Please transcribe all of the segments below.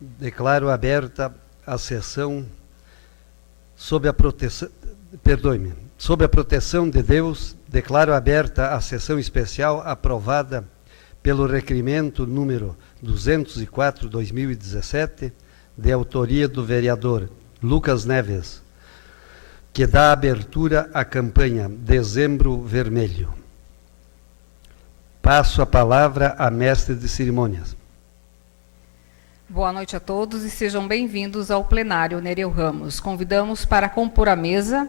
Declaro aberta a sessão sob a proteção, sob a proteção de Deus, declaro aberta a sessão especial aprovada pelo requerimento número 204/2017, de autoria do vereador Lucas Neves, que dá abertura à campanha Dezembro Vermelho. Passo a palavra à mestre de cerimônias. Boa noite a todos e sejam bem-vindos ao plenário Nereu Ramos. Convidamos para compor a mesa,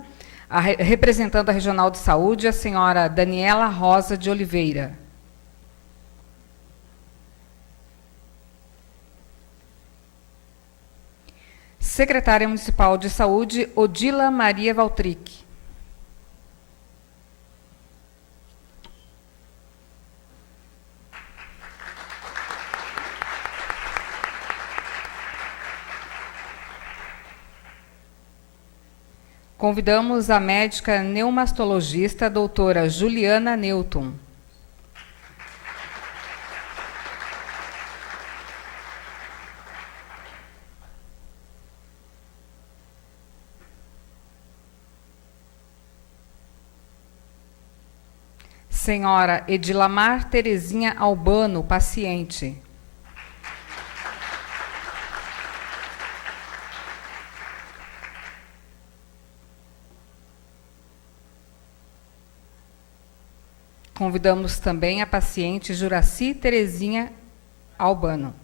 representando a Regional de Saúde, a senhora Daniela Rosa de Oliveira. Secretária Municipal de Saúde, Odila Maria Valtric. Convidamos a médica neumastologista, doutora Juliana Newton. Senhora Edilamar Terezinha Albano, paciente. Convidamos também a paciente Juraci Terezinha Albano.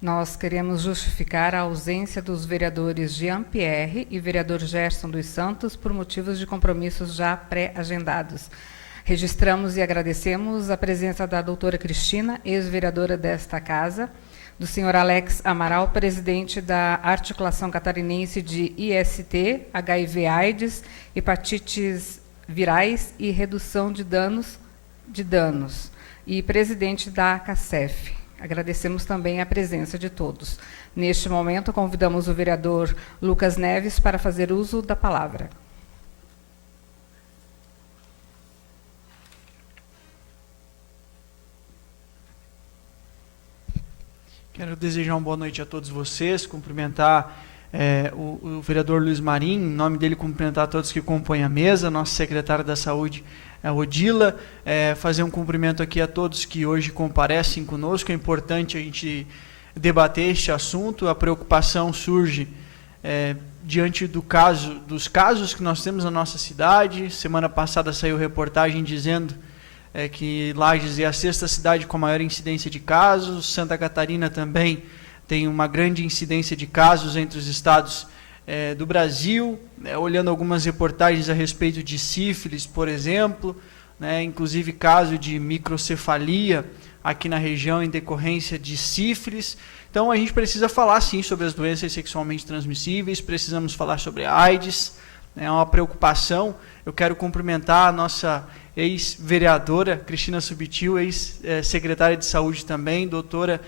Nós queremos justificar a ausência dos vereadores Jean Pierre e vereador Gerson dos Santos por motivos de compromissos já pré-agendados. Registramos e agradecemos a presença da doutora Cristina, ex-vereadora desta casa, do senhor Alex Amaral, presidente da Articulação Catarinense de IST, HIV/AIDS, hepatites virais e redução de danos, e presidente da CACEF. Agradecemos também a presença de todos. Neste momento, convidamos o vereador Lucas Neves para fazer uso da palavra. Quero desejar uma boa noite a todos vocês, cumprimentar o vereador Luiz Marim, em nome dele cumprimentar a todos que compõem a mesa, nosso secretário da Saúde, a Odila, fazer um cumprimento aqui a todos que hoje comparecem conosco. É importante a gente debater este assunto. A preocupação surge diante dos casos que nós temos na nossa cidade. Semana passada saiu reportagem dizendo que Lages é a sexta cidade com a maior incidência de casos. Santa Catarina também tem uma grande incidência de casos entre os estados do Brasil, olhando algumas reportagens a respeito de sífilis, por exemplo, inclusive caso de microcefalia aqui na região em decorrência de sífilis. Então a gente precisa falar sim sobre as doenças sexualmente transmissíveis, precisamos falar sobre a AIDS, é uma preocupação. Eu quero cumprimentar a nossa ex-vereadora Cristina Subtil, ex-secretária de Saúde também. Doutora,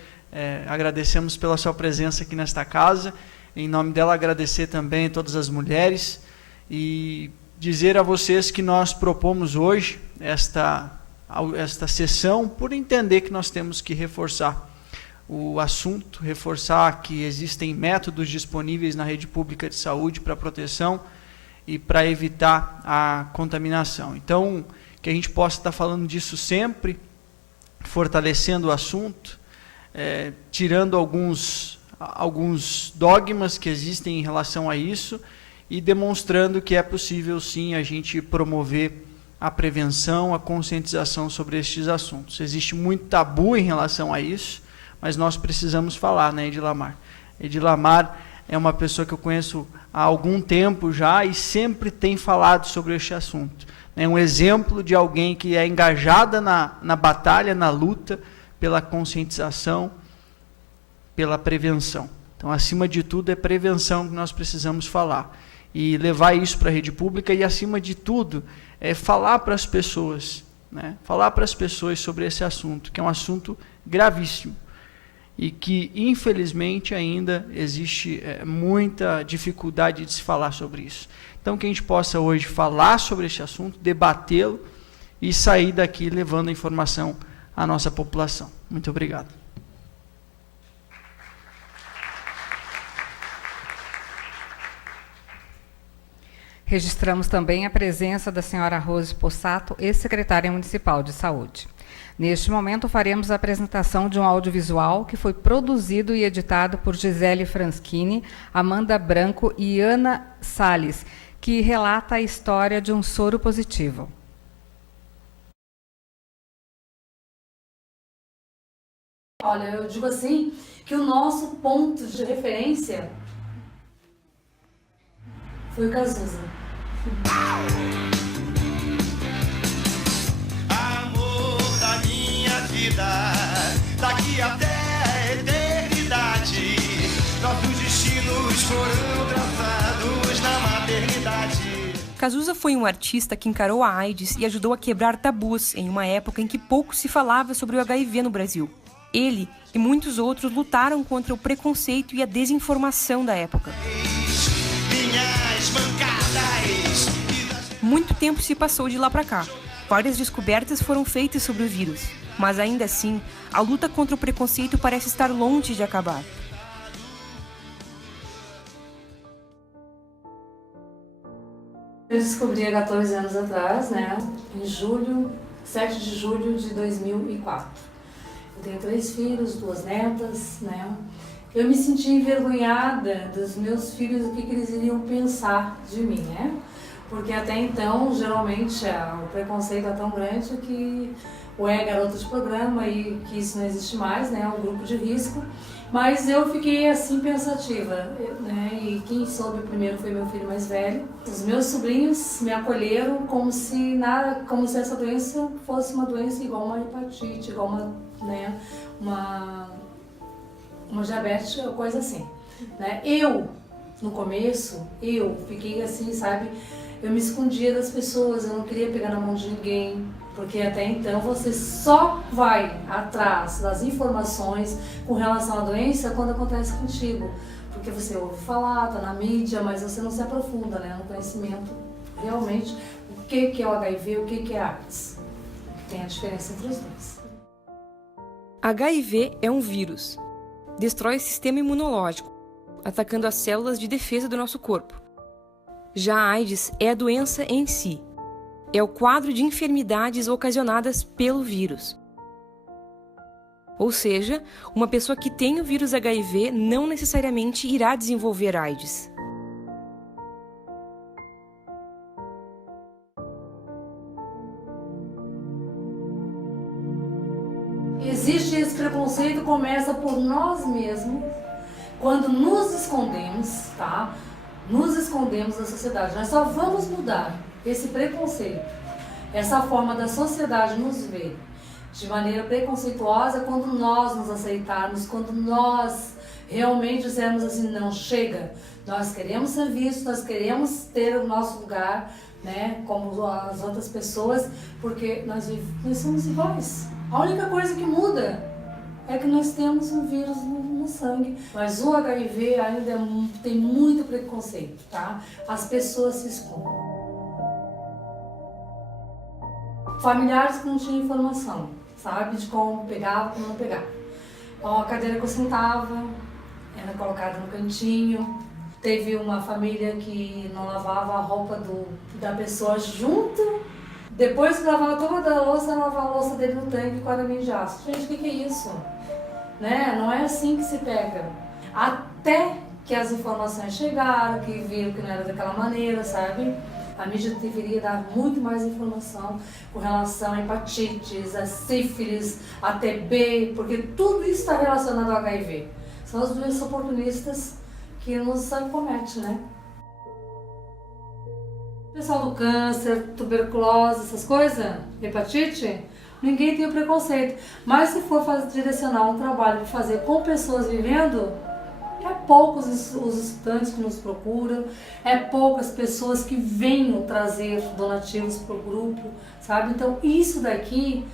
agradecemos pela sua presença aqui nesta casa. Em nome dela, agradecer também a todas as mulheres e dizer a vocês que nós propomos hoje esta sessão por entender que nós temos que reforçar o assunto, reforçar que existem métodos disponíveis na rede pública de saúde para proteção e para evitar a contaminação. Então, que a gente possa estar falando disso sempre, fortalecendo o assunto, tirando alguns dogmas que existem em relação a isso e demonstrando que é possível, sim, a gente promover a prevenção, a conscientização sobre estes assuntos. Existe muito tabu em relação a isso, mas nós precisamos falar, né, Edilamar? Edilamar é uma pessoa que eu conheço há algum tempo já e sempre tem falado sobre este assunto. É um exemplo de alguém que é engajada na batalha, na luta pela conscientização, pela prevenção. Então, acima de tudo, é prevenção que nós precisamos falar. E levar isso para a rede pública e, acima de tudo, é falar para as pessoas, né? Falar para as pessoas sobre esse assunto, que é um assunto gravíssimo e que, infelizmente, ainda existe muita dificuldade de se falar sobre isso. Então, que a gente possa hoje falar sobre esse assunto, debatê-lo e sair daqui levando a informação à nossa população. Muito obrigado. Registramos também a presença da senhora Rose Possato, ex-secretária municipal de saúde. Neste momento, faremos a apresentação de um audiovisual que foi produzido e editado por Gisele Franschini, Amanda Branco e Ana Salles, que relata a história de um soro positivo. Olha, eu digo assim, que o nosso ponto de referência foi o Cazuza. Amor da minha vida, daqui até a eternidade, nossos destinos foram traçados na maternidade. Cazuza foi um artista que encarou a AIDS e ajudou a quebrar tabus em uma época em que pouco se falava sobre o HIV no Brasil. Ele e muitos outros lutaram contra o preconceito e a desinformação da época. Muito tempo se passou de lá para cá. Várias descobertas foram feitas sobre o vírus, mas ainda assim, a luta contra o preconceito parece estar longe de acabar. Eu descobri há 14 anos atrás, né, em 7 de julho de 2004. Eu tenho 3 filhos, 2 netas, né. Eu me senti envergonhada dos meus filhos, o que eles iriam pensar de mim, né? Porque até então, geralmente, o preconceito é tão grande que ou é garoto de programa e que isso não existe mais, né? Um grupo de risco. Mas eu fiquei assim pensativa, né? E quem soube primeiro foi meu filho mais velho. Os meus sobrinhos me acolheram como se essa doença fosse uma doença igual uma hepatite, igual uma diabetes, coisa assim, né? No começo, eu fiquei assim, sabe? Eu me escondia das pessoas, eu não queria pegar na mão de ninguém, porque até então você só vai atrás das informações com relação à doença quando acontece contigo, porque você ouve falar, tá na mídia, mas você não se aprofunda, né, no conhecimento realmente o que é o HIV, o que é a AIDS, tem a diferença entre os dois. HIV é um vírus. Destrói o sistema imunológico, atacando as células de defesa do nosso corpo. Já a AIDS é a doença em si. É o quadro de enfermidades ocasionadas pelo vírus. Ou seja, uma pessoa que tem o vírus HIV não necessariamente irá desenvolver AIDS. Existe esse preconceito, começa por nós mesmos, quando nos escondemos, tá? Nos escondemos da sociedade. Nós só vamos mudar esse preconceito, essa forma da sociedade nos ver de maneira preconceituosa quando nós nos aceitarmos, quando nós realmente dissermos assim, não, chega, nós queremos ser vistos, nós queremos ter o nosso lugar, né, como as outras pessoas, porque nós somos iguais. A única coisa que muda é que nós temos um vírus no sangue, mas o HIV ainda tem muito preconceito, tá? As pessoas se escondem. Familiares que não tinham informação, sabe? De como pegava, como não pegava. A cadeira que eu sentava era colocada no cantinho. Teve uma família que não lavava a roupa da pessoa junto. Depois que lavava toda a louça, lavava a louça dele no tanque com araminho de aço. Gente, o que é isso? Né? Não é assim que se pega. Até que as informações chegaram, que viram que não era daquela maneira, sabe? A mídia deveria dar muito mais informação com relação a hepatites, a sífilis, a TB, porque tudo isso está relacionado ao HIV. São as doenças oportunistas que nos acomete, né? Pessoal do câncer, tuberculose, essas coisas, hepatite, ninguém tem o preconceito. Mas se for direcionar um trabalho para fazer com pessoas vivendo, é poucos os estudantes que nos procuram, é poucas pessoas que venham trazer donativos para o grupo, sabe? Então isso daqui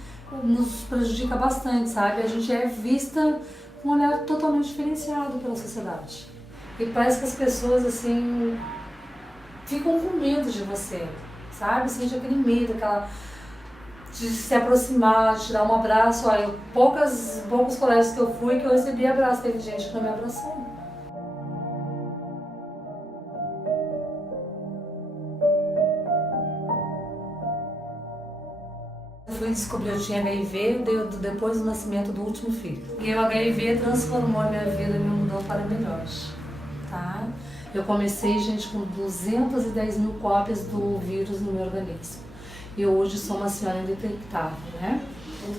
nos prejudica bastante, sabe? A gente é vista com um olhar totalmente diferenciado pela sociedade. E parece que as pessoas, assim, ficam com medo de você, sabe? Sente aquele medo, de se aproximar, de te dar um abraço. Olha, poucos colégios que eu fui que eu recebi abraço, teve gente que não me abraçou. Eu fui descobrir que eu tinha HIV depois do nascimento do último filho. E o HIV transformou a minha vida e me mudou para melhor, tá? Eu comecei, gente, com 210 mil cópias do vírus no meu organismo. E hoje sou uma senhora indetectável, né?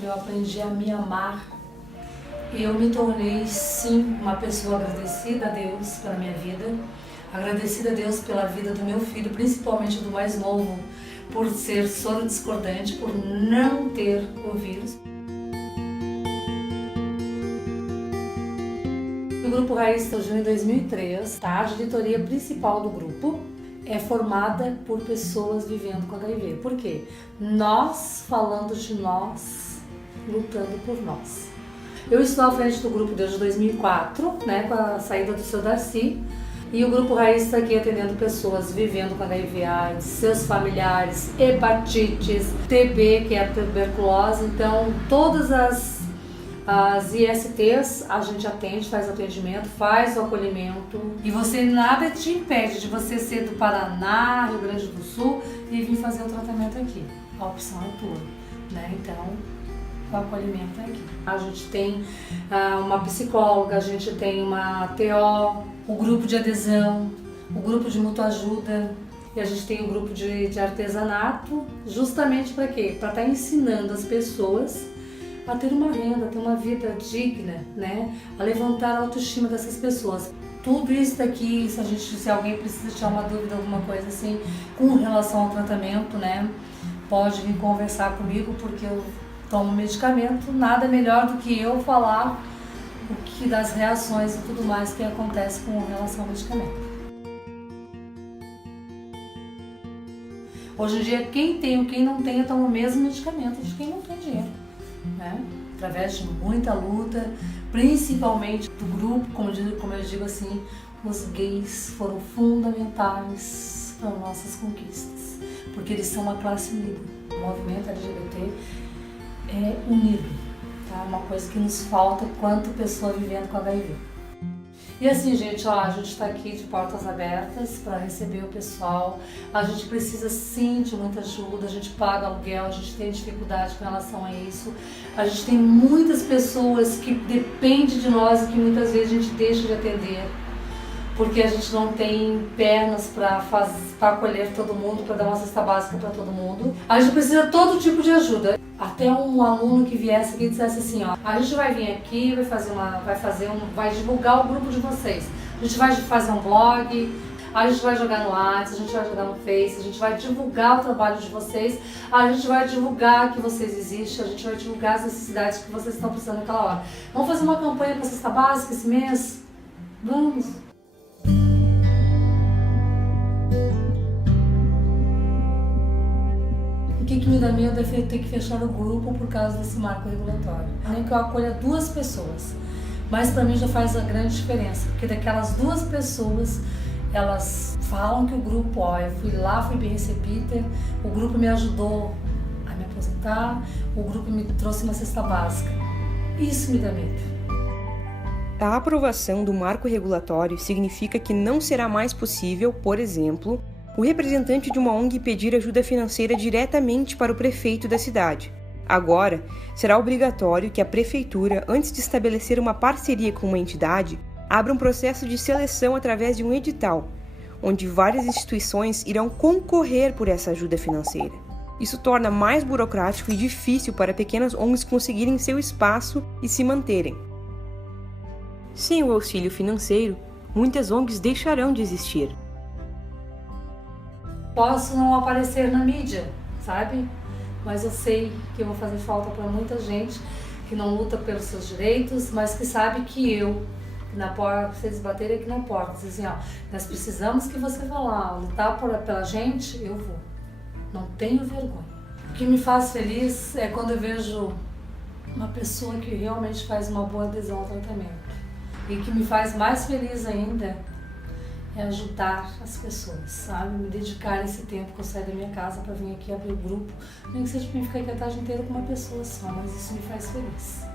Eu aprendi a me amar. Eu me tornei, sim, uma pessoa agradecida a Deus pela minha vida. Agradecida a Deus pela vida do meu filho, principalmente do mais novo, por ser soro discordante, por não ter o vírus. O Grupo Raiz surgiu em 2003, tá? A diretoria principal do grupo é formada por pessoas vivendo com HIV. Por quê? Nós falando de nós, lutando por nós. Eu estou à frente do grupo desde 2004, né, com a saída do seu Darcy. E o Grupo Raiz está aqui atendendo pessoas vivendo com HIV/AIDS, seus familiares, hepatites, TB, que é a tuberculose. Então, todas as ISTs a gente atende, faz atendimento, faz o acolhimento. E você, nada te impede de você ser do Paraná, Rio Grande do Sul e vir fazer o tratamento aqui. A opção é tua, né? Então, o acolhimento é aqui. A gente tem uma psicóloga, a gente tem uma TO, o grupo de adesão, o grupo de mútua ajuda, e a gente tem o grupo de artesanato, justamente para quê? Para estar ensinando as pessoas a ter uma renda, a ter uma vida digna, né? A levantar a autoestima dessas pessoas. Tudo isso daqui, se alguém precisa tirar uma dúvida, alguma coisa assim, com relação ao tratamento, né? Pode vir conversar comigo, porque eu tomo medicamento, nada melhor do que eu falar o que das reações e tudo mais que acontece com relação ao medicamento. Hoje em dia, quem tem ou quem não tem, toma o mesmo medicamento de quem não tem dinheiro, né? Através de muita luta, principalmente do grupo, como eu digo assim, os gays foram fundamentais para nossas conquistas, porque eles são uma classe unida. O movimento LGBT é unido, tá? Uma coisa que nos falta quanto pessoa vivendo com HIV. E assim, gente, ó, a gente está aqui de portas abertas para receber o pessoal. A gente precisa sim de muita ajuda, a gente paga aluguel, a gente tem dificuldade com relação a isso. A gente tem muitas pessoas que dependem de nós e que muitas vezes a gente deixa de atender, porque a gente não tem pernas para acolher todo mundo, para dar uma cesta básica para todo mundo. A gente precisa de todo tipo de ajuda. Até um aluno que viesse aqui e dissesse assim, ó, a gente vai vir aqui, vai divulgar o grupo de vocês. A gente vai fazer um blog, a gente vai jogar no WhatsApp, a gente vai jogar no Face, a gente vai divulgar o trabalho de vocês, a gente vai divulgar que vocês existem, a gente vai divulgar as necessidades que vocês estão precisando naquela hora. Vamos fazer uma campanha para cesta básica esse mês? Vamos! O que me dá medo é ter que fechar o grupo por causa desse marco regulatório. Nem que eu acolha 2 pessoas, mas para mim já faz a grande diferença, porque daquelas 2 pessoas, elas falam que o grupo, ó, eu fui lá, fui bem recebida, o grupo me ajudou a me aposentar, o grupo me trouxe uma cesta básica. Isso me dá medo. A aprovação do marco regulatório significa que não será mais possível, por exemplo, o representante de uma ONG pedir ajuda financeira diretamente para o prefeito da cidade. Agora, será obrigatório que a prefeitura, antes de estabelecer uma parceria com uma entidade, abra um processo de seleção através de um edital, onde várias instituições irão concorrer por essa ajuda financeira. Isso torna mais burocrático e difícil para pequenas ONGs conseguirem seu espaço e se manterem. Sem o auxílio financeiro, muitas ONGs deixarão de existir. Posso não aparecer na mídia, sabe? Mas eu sei que eu vou fazer falta para muita gente que não luta pelos seus direitos, mas que sabe que eu, na porta, vocês baterem aqui na porta, dizem assim, ó, nós precisamos que você vá lá lutar pela gente, eu vou. Não tenho vergonha. O que me faz feliz é quando eu vejo uma pessoa que realmente faz uma boa adesão ao tratamento. E o que me faz mais feliz ainda é ajudar as pessoas, sabe? Me dedicar esse tempo que eu saio da minha casa para vir aqui abrir o grupo. Nem que seja para mim ficar aqui a tarde inteira com uma pessoa só, mas isso me faz feliz.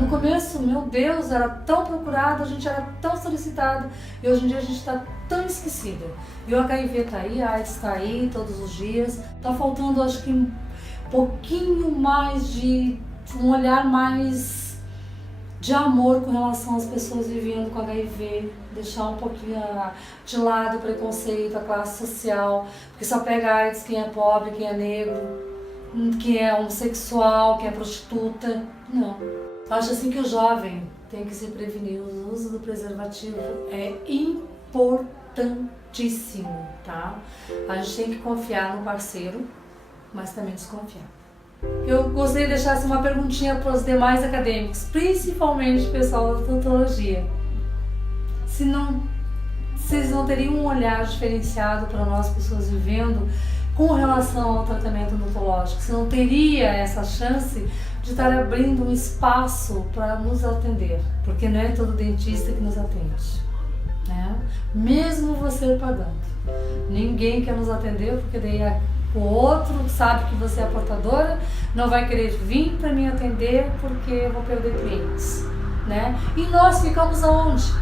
No começo, meu Deus, era tão procurado, a gente era tão solicitado, e hoje em dia a gente está tão esquecida. E o HIV está aí, a AIDS está aí todos os dias, está faltando acho que um pouquinho mais de um olhar mais de amor com relação às pessoas vivendo com HIV, deixar um pouquinho de lado o preconceito, a classe social, porque só pega AIDS quem é pobre, quem é negro, quem é homossexual, quem é prostituta. Não. Eu acho assim que o jovem tem que se prevenir. O uso do preservativo é importantíssimo, tá? A gente tem que confiar no parceiro, mas também desconfiar. Eu gostaria de deixar uma perguntinha para os demais acadêmicos, principalmente o pessoal da odontologia. Vocês não teriam um olhar diferenciado para nós, pessoas vivendo, com relação ao tratamento odontológico? Você não teria essa chance de estar abrindo um espaço para nos atender? Porque não é todo dentista que nos atende, né? Mesmo você pagando. Ninguém quer nos atender, porque daí o outro sabe que você é a portadora, não vai querer vir para me atender porque eu vou perder clientes, né? E nós ficamos aonde?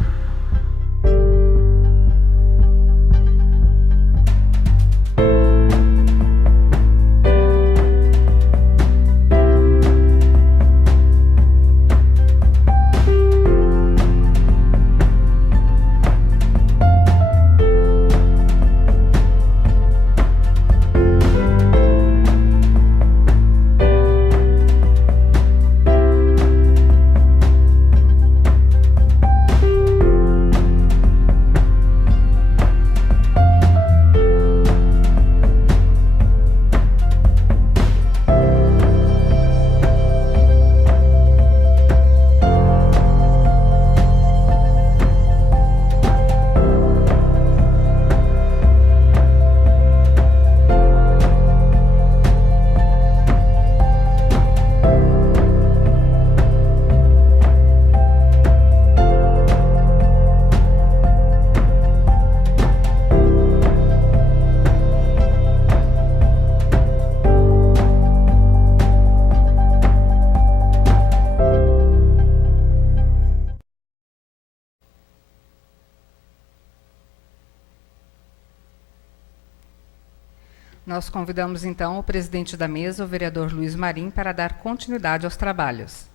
Nós convidamos, então, o presidente da mesa, o vereador Luiz Marim, para dar continuidade aos trabalhos.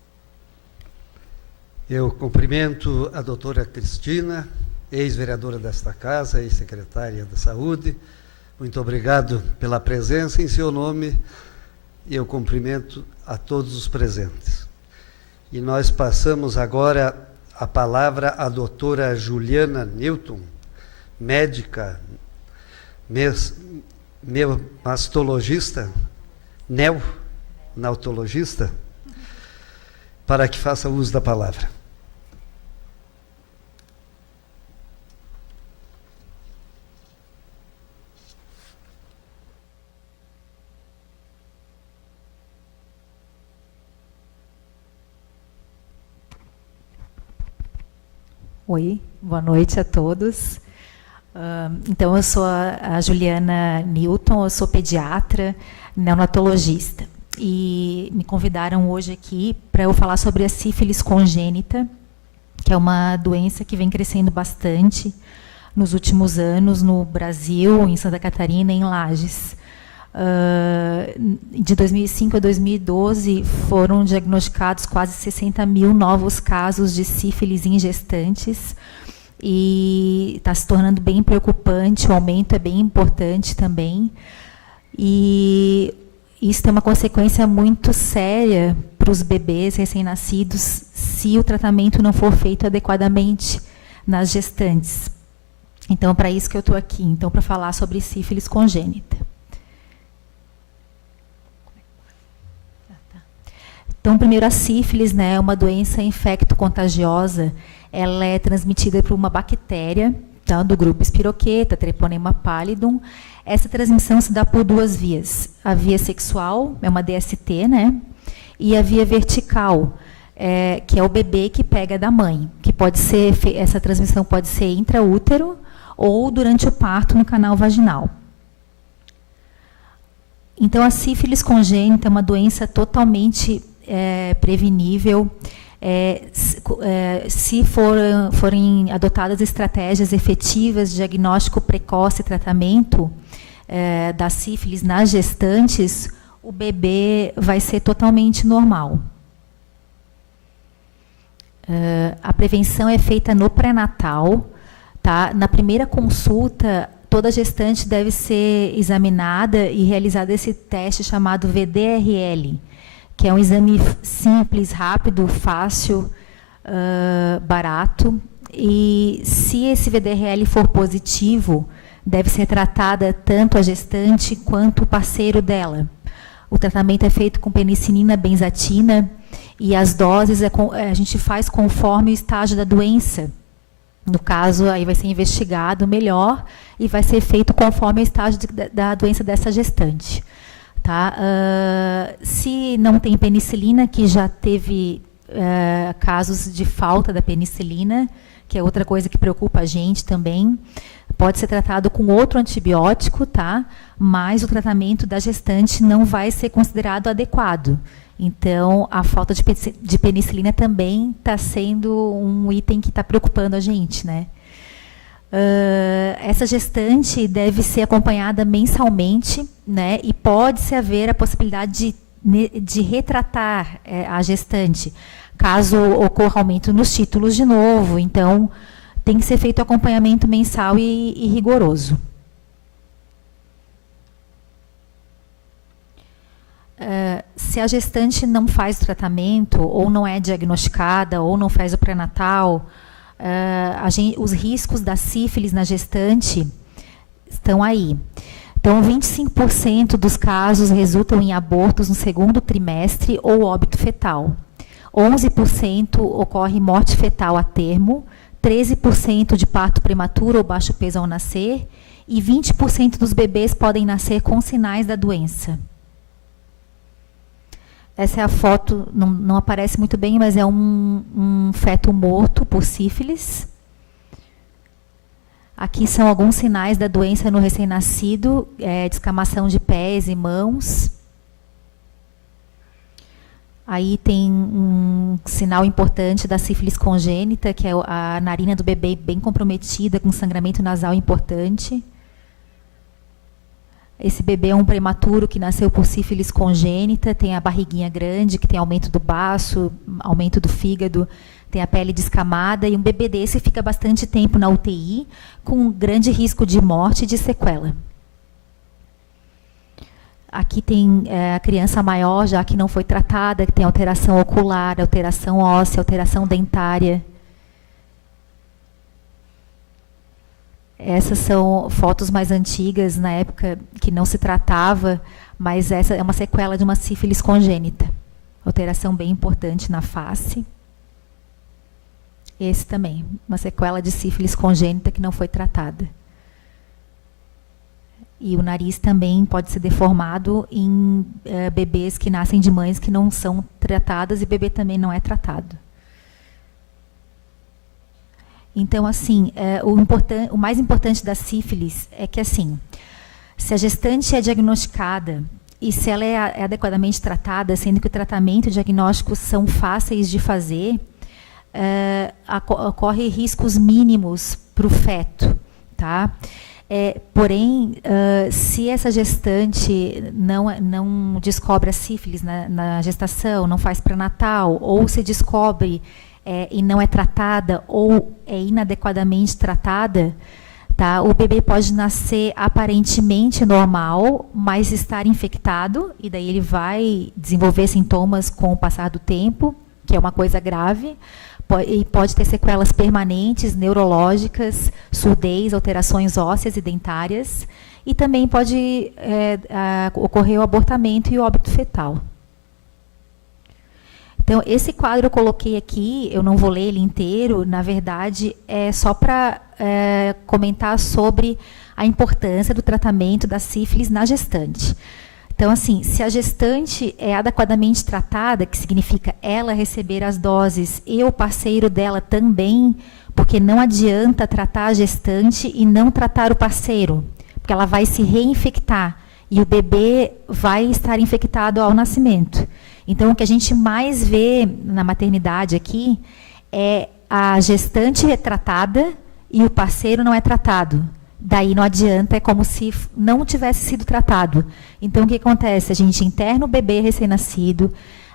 Eu cumprimento a doutora Cristina, ex-vereadora desta casa, ex-secretária da Saúde. Muito obrigado pela presença. Em seu nome, eu cumprimento a todos os presentes. E nós passamos agora a palavra à doutora Juliana Newton, médica, mastologista, neonatologista, para que faça uso da palavra. Oi, boa noite a todos. Então, eu sou a Juliana Newton, eu sou pediatra, neonatologista. E me convidaram hoje aqui para eu falar sobre a sífilis congênita, que é uma doença que vem crescendo bastante nos últimos anos no Brasil, em Santa Catarina e em Lages. De 2005 a 2012, foram diagnosticados quase 60 mil novos casos de sífilis em gestantes, e está se tornando bem preocupante, o aumento é bem importante também. E isso tem uma consequência muito séria para os bebês recém-nascidos se o tratamento não for feito adequadamente nas gestantes. Então, para isso que eu estou aqui, então, para falar sobre sífilis congênita. Então, primeiro, a sífilis, né, é uma doença infecto-contagiosa. Ela é transmitida por uma bactéria, tá, do grupo Espiroqueta, Treponema pallidum. Essa transmissão se dá por duas vias. A via sexual, é uma DST, né? E a via vertical, que é o bebê que pega da mãe, que pode ser, essa transmissão pode ser intraútero ou durante o parto no canal vaginal. Então, a sífilis congênita é uma doença totalmente prevenível. Se forem adotadas estratégias efetivas de diagnóstico precoce e tratamento da sífilis nas gestantes, o bebê vai ser totalmente normal. A prevenção é feita no pré-natal, tá? Na primeira consulta, toda gestante deve ser examinada e realizada esse teste chamado VDRL, que é um exame simples, rápido, fácil, barato. E se esse VDRL for positivo, deve ser tratada tanto a gestante quanto o parceiro dela. O tratamento é feito com penicilina, benzatina, e as doses a gente faz conforme o estágio da doença. No caso, aí vai ser investigado melhor e vai ser feito conforme o estágio da doença dessa gestante. Tá? Se não tem penicilina, que já teve casos de falta da penicilina, que é outra coisa que preocupa a gente também, pode ser tratado com outro antibiótico, tá? Mas o tratamento da gestante não vai ser considerado adequado. Então, a falta de penicilina também está sendo um item que está preocupando a gente, né? Essa gestante deve ser acompanhada mensalmente, né? E pode-se haver a possibilidade de retratar a gestante, caso ocorra aumento nos títulos de novo. Então, tem que ser feito acompanhamento mensal e rigoroso. Se a gestante não faz o tratamento, ou não é diagnosticada, ou não faz o pré-natal, os riscos da sífilis na gestante estão aí. Então, 25% dos casos resultam em abortos no segundo trimestre ou óbito fetal. 11% ocorre morte fetal a termo, 13% de parto prematuro ou baixo peso ao nascer, e 20% dos bebês podem nascer com sinais da doença. Essa é a foto, não aparece muito bem, mas é um feto morto por sífilis. Aqui são alguns sinais da doença no recém-nascido, descamação de pés e mãos. Aí tem um sinal importante da sífilis congênita, que é a narina do bebê bem comprometida, com sangramento nasal importante. Esse bebê é um prematuro que nasceu por sífilis congênita, tem a barriguinha grande, que tem aumento do baço, aumento do fígado, tem a pele descamada, e um bebê desse fica bastante tempo na UTI, com um grande risco de morte e de sequela. Aqui tem a criança maior, já que não foi tratada, que tem alteração ocular, alteração óssea, alteração dentária. Essas são fotos mais antigas, na época que não se tratava, mas essa é uma sequela de uma sífilis congênita. Alteração bem importante na face. Esse também, uma sequela de sífilis congênita que não foi tratada. E o nariz também pode ser deformado em bebês que nascem de mães que não são tratadas, e bebê também não é tratado. Então, assim, o mais importante da sífilis é que, assim, se a gestante é diagnosticada e se ela é adequadamente tratada, sendo que o tratamento e o diagnóstico são fáceis de fazer, ocorre riscos mínimos para o feto, tá? Porém, se essa gestante não descobre a sífilis na gestação, não faz pré-natal, ou se descobre e não é tratada, ou é inadequadamente tratada, Tá? O bebê pode nascer aparentemente normal, mas estar infectado, e daí ele vai desenvolver sintomas com o passar do tempo, que é uma coisa grave, e pode ter sequelas permanentes, neurológicas, surdez, alterações ósseas e dentárias, e também pode ocorrer o abortamento e o óbito fetal. Então, esse quadro eu coloquei aqui, eu não vou ler ele inteiro, na verdade, é só para comentar sobre a importância do tratamento da sífilis na gestante. Então, assim, se a gestante é adequadamente tratada, que significa ela receber as doses e o parceiro dela também, porque não adianta tratar a gestante e não tratar o parceiro, porque ela vai se reinfectar e o bebê vai estar infectado ao nascimento. Então, o que a gente mais vê na maternidade aqui é a gestante é tratada e o parceiro não é tratado. Daí não adianta, é como se não tivesse sido tratado. Então, o que acontece? A gente interna o bebê recém-nascido,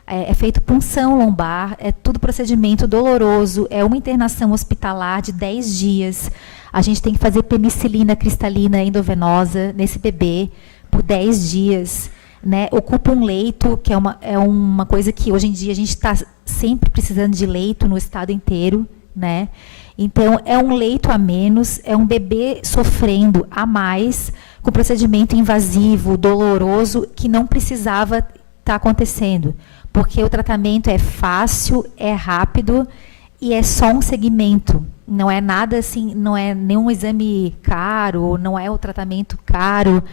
é feito punção lombar, é tudo procedimento doloroso, é uma internação hospitalar de 10 dias. A gente tem que fazer penicilina cristalina endovenosa nesse bebê por 10 dias. Né? Ocupa um leito, que é uma coisa que hoje em dia a gente está sempre precisando de leito no estado inteiro. Né? Então, é um leito a menos, é um bebê sofrendo a mais, com procedimento invasivo, doloroso, que não precisava estar acontecendo, porque o tratamento é fácil, é rápido e é só um segmento. Não é nada assim, não é nenhum exame caro, não é o tratamento caro.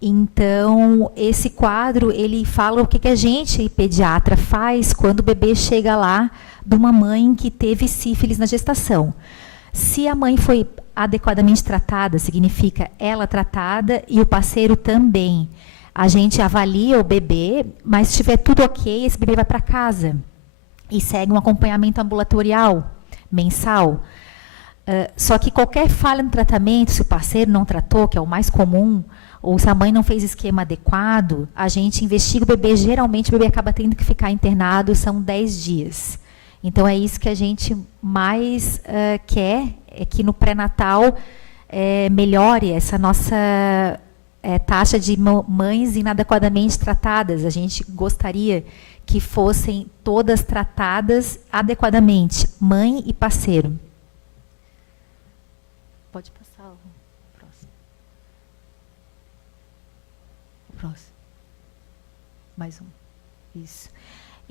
Então, esse quadro, ele fala o que a gente, pediatra, faz quando o bebê chega lá de uma mãe que teve sífilis na gestação. Se a mãe foi adequadamente tratada, significa ela tratada e o parceiro também. A gente avalia o bebê, mas se estiver tudo ok, esse bebê vai para casa e segue um acompanhamento ambulatorial mensal. Só que qualquer falha no tratamento, se o parceiro não tratou, que é o mais comum, ou se a mãe não fez esquema adequado, a gente investiga o bebê, geralmente o bebê acaba tendo que ficar internado, são 10 dias. Então, é isso que a gente mais quer, é que no pré-natal melhore essa nossa taxa de mães inadequadamente tratadas. A gente gostaria que fossem todas tratadas adequadamente, mãe e parceiro. Pode passar o próximo. O próximo. Mais um. Isso.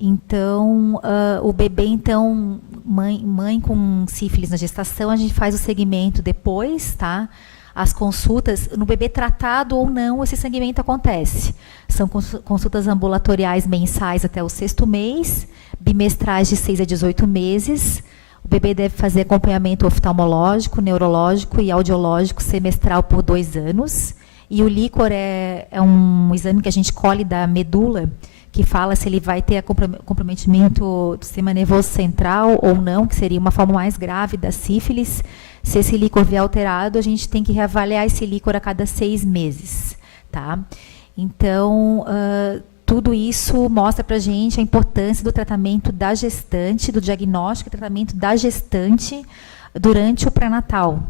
Então, o bebê, então, mãe com sífilis na gestação, a gente faz o segmento depois, tá? As consultas, no bebê tratado ou não, esse segmento acontece. São consultas ambulatoriais mensais até o 6º mês, bimestrais de 6 a 18 meses. O bebê deve fazer acompanhamento oftalmológico, neurológico e audiológico semestral por 2 anos. E o líquor é um exame que a gente colhe da medula, que fala se ele vai ter comprometimento do sistema nervoso central ou não, que seria uma forma mais grave da sífilis. Se esse líquor vier alterado, a gente tem que reavaliar esse líquor a cada 6 meses. Tá? Então, tudo isso mostra para a gente a importância do tratamento da gestante, do diagnóstico e tratamento da gestante durante o pré-natal,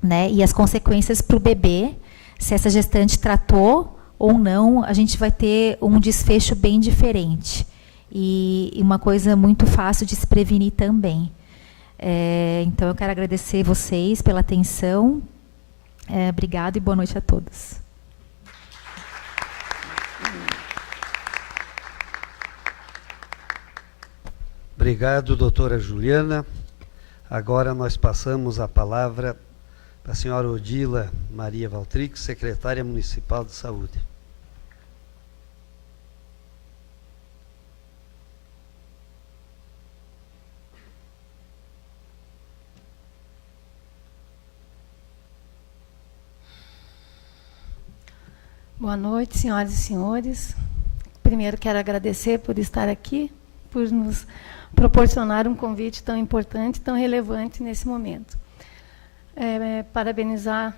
né? E as consequências para o bebê, se essa gestante tratou ou não, a gente vai ter um desfecho bem diferente. E uma coisa muito fácil de se prevenir também. Então, eu quero agradecer vocês pela atenção. Obrigada e boa noite a todos. Obrigado, doutora Juliana. Agora nós passamos a palavra para a senhora Odila Maria Valtrix, secretária municipal de saúde. Boa noite, senhoras e senhores. Primeiro, quero agradecer por estar aqui, por nos proporcionar um convite tão importante, tão relevante nesse momento. Parabenizar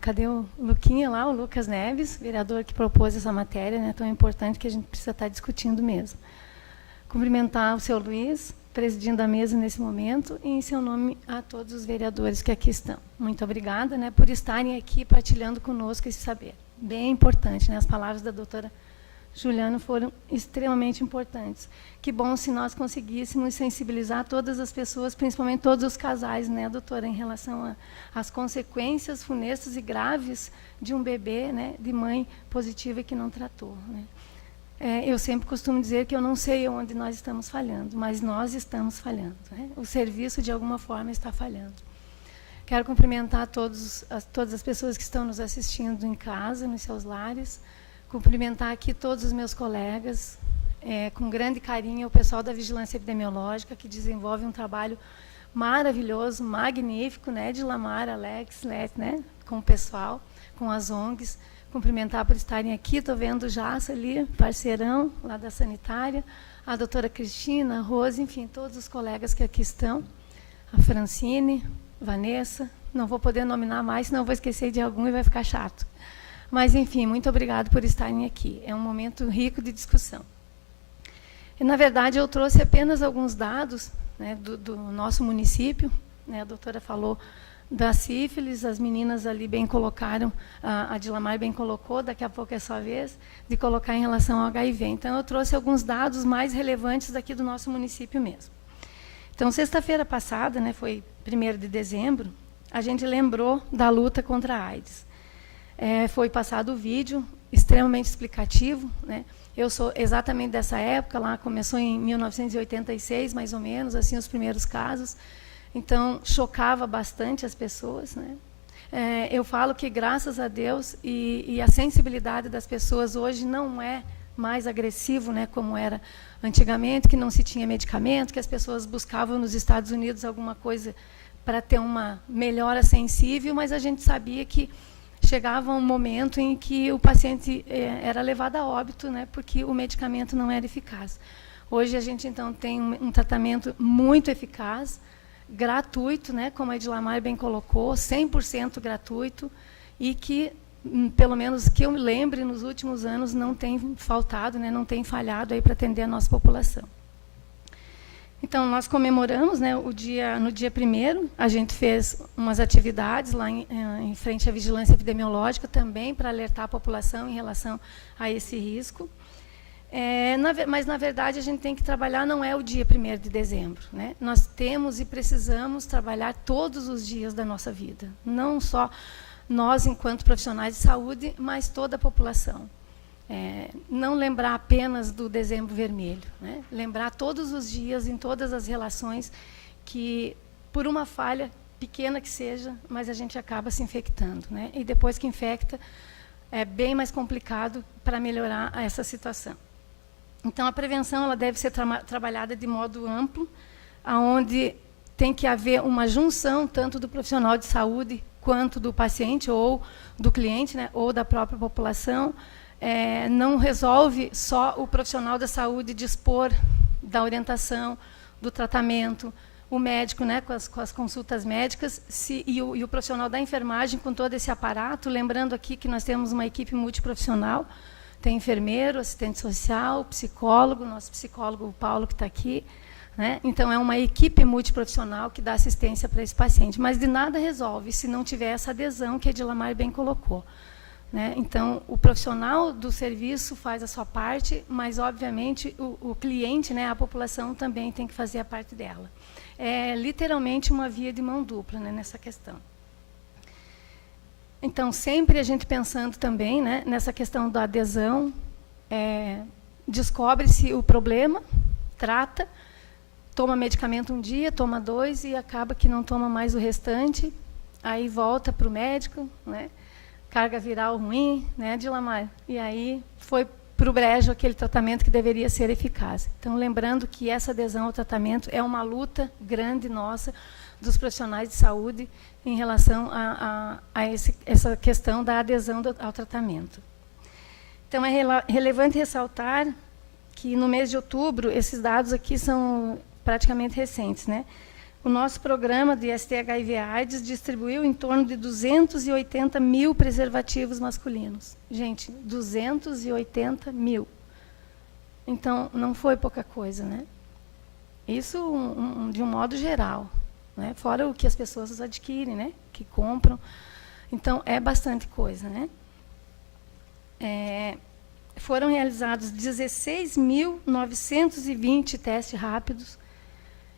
cadê o Luquinha lá, o Lucas Neves, vereador que propôs essa matéria, né, tão importante que a gente precisa estar discutindo mesmo. Cumprimentar o seu Luiz, presidindo a mesa nesse momento, e em seu nome a todos os vereadores que aqui estão. Muito obrigada, né, por estarem aqui partilhando conosco esse saber. Bem importante, né, as palavras da doutora Juliana foram extremamente importantes. Que bom se nós conseguíssemos sensibilizar todas as pessoas, principalmente todos os casais, né, doutora, em relação às consequências funestas e graves de um bebê, né, de mãe positiva que não tratou, né. Eu sempre costumo dizer que eu não sei onde nós estamos falhando, mas nós estamos falhando, né? O serviço, de alguma forma, está falhando. Quero cumprimentar todas as pessoas que estão nos assistindo em casa, nos seus lares, cumprimentar aqui todos os meus colegas, com grande carinho, o pessoal da Vigilância Epidemiológica, que desenvolve um trabalho maravilhoso, magnífico, né? De Lamar, Alex, né? Com o pessoal, com as ONGs. Cumprimentar por estarem aqui, estou vendo o Jaça ali, parceirão, lá da sanitária, a doutora Cristina, a Rose, enfim, todos os colegas que aqui estão, a Francine, Vanessa, não vou poder nominar mais, senão vou esquecer de algum e vai ficar chato. Mas, enfim, muito obrigado por estarem aqui, é um momento rico de discussão. E, na verdade, eu trouxe apenas alguns dados, né, do nosso município, né, a doutora falou da sífilis, as meninas ali bem colocaram, a Dilamar bem colocou, daqui a pouco é sua vez, de colocar em relação ao HIV. Então, eu trouxe alguns dados mais relevantes daqui do nosso município mesmo. Então, sexta-feira passada, né, foi 1º de dezembro, a gente lembrou da luta contra a AIDS. Foi passado o vídeo, extremamente explicativo, né? Eu sou exatamente dessa época, lá começou em 1986, mais ou menos, assim, os primeiros casos. Então, chocava bastante as pessoas, né? Eu falo que, graças a Deus, e a sensibilidade das pessoas hoje não é mais agressivo, né, como era antigamente, que não se tinha medicamento, que as pessoas buscavam nos Estados Unidos alguma coisa para ter uma melhora sensível, mas a gente sabia que chegava um momento em que o paciente era levado a óbito, né, porque o medicamento não era eficaz. Hoje, a gente, então, tem um tratamento muito eficaz, gratuito, né, como a Edilamar bem colocou, 100% gratuito, e que, pelo menos que eu me lembre, nos últimos anos não tem faltado, né, não tem falhado aí para atender a nossa população. Então, nós comemoramos, né, no dia 1º, a gente fez umas atividades lá em frente à Vigilância Epidemiológica também para alertar a população em relação a esse risco. Mas, na verdade, a gente tem que trabalhar, não é o dia 1º de dezembro, né? Nós temos e precisamos trabalhar todos os dias da nossa vida, não só nós, enquanto profissionais de saúde, mas toda a população. Não lembrar apenas do Dezembro Vermelho, né? Lembrar todos os dias, em todas as relações, que, por uma falha pequena que seja, mas a gente acaba se infectando, né? E depois que infecta, é bem mais complicado para melhorar essa situação. Então, a prevenção ela deve ser trabalhada de modo amplo, onde tem que haver uma junção tanto do profissional de saúde quanto do paciente ou do cliente, né, ou da própria população. Não resolve só o profissional da saúde dispor da orientação, do tratamento, o médico, né, com as consultas médicas, e o profissional da enfermagem com todo esse aparato, lembrando aqui que nós temos uma equipe multiprofissional, tem enfermeiro, assistente social, psicólogo, nosso psicólogo, o Paulo, que está aqui, né? Então, é uma equipe multiprofissional que dá assistência para esse paciente, mas de nada resolve se não tiver essa adesão que a Edilamar bem colocou, né? Então, o profissional do serviço faz a sua parte, mas, obviamente, o cliente, né, a população, também tem que fazer a parte dela. É literalmente uma via de mão dupla, né, nessa questão. Então, sempre a gente pensando também, né, nessa questão da adesão, descobre-se o problema, trata, toma medicamento um dia, toma 2 e acaba que não toma mais o restante, aí volta para o médico, né, carga viral ruim, né, Dilamar? E aí foi para o brejo aquele tratamento que deveria ser eficaz. Então, lembrando que essa adesão ao tratamento é uma luta grande nossa, dos profissionais de saúde, em relação a essa questão da adesão ao tratamento. Então, é relevante ressaltar que, no mês de outubro, esses dados aqui são praticamente recentes, né? O nosso programa de ST-HIV/AIDS distribuiu em torno de 280 mil preservativos masculinos. Gente, 280 mil. Então, não foi pouca coisa, né? Isso de um modo geral, né? Fora o que as pessoas adquirem, né? Que compram. Então, é bastante coisa, né? Foram realizados 16.920 testes rápidos.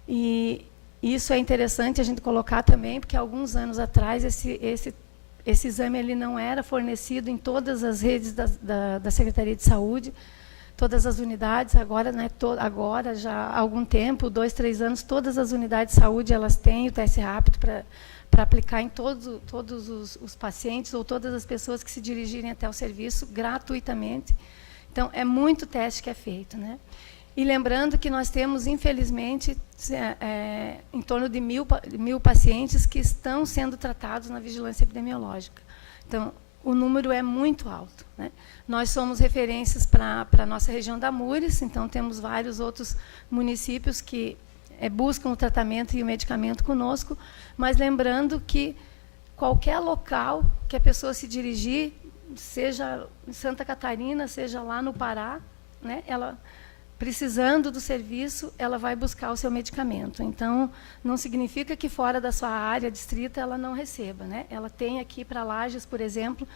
E isso é interessante a gente colocar também, porque alguns anos atrás esse exame ele não era fornecido em todas as redes da Secretaria de Saúde, todas as unidades. Agora, né, agora já há algum tempo, 2, 3 anos, todas as unidades de saúde elas têm o teste rápido para aplicar em todos os pacientes ou todas as pessoas que se dirigirem até o serviço gratuitamente. Então, é muito teste que é feito, né? E lembrando que nós temos, infelizmente, em torno de 1.000 pacientes que estão sendo tratados na vigilância epidemiológica. Então, o número é muito alto, né? Nós somos referências para a nossa região da Mures, então temos vários outros municípios que buscam o tratamento e o medicamento conosco, mas lembrando que qualquer local que a pessoa se dirigir, seja em Santa Catarina, seja lá no Pará, né, ela precisando do serviço, ela vai buscar o seu medicamento. Então, não significa que fora da sua área distrita ela não receba, né? Ela tem aqui para Lages, por exemplo,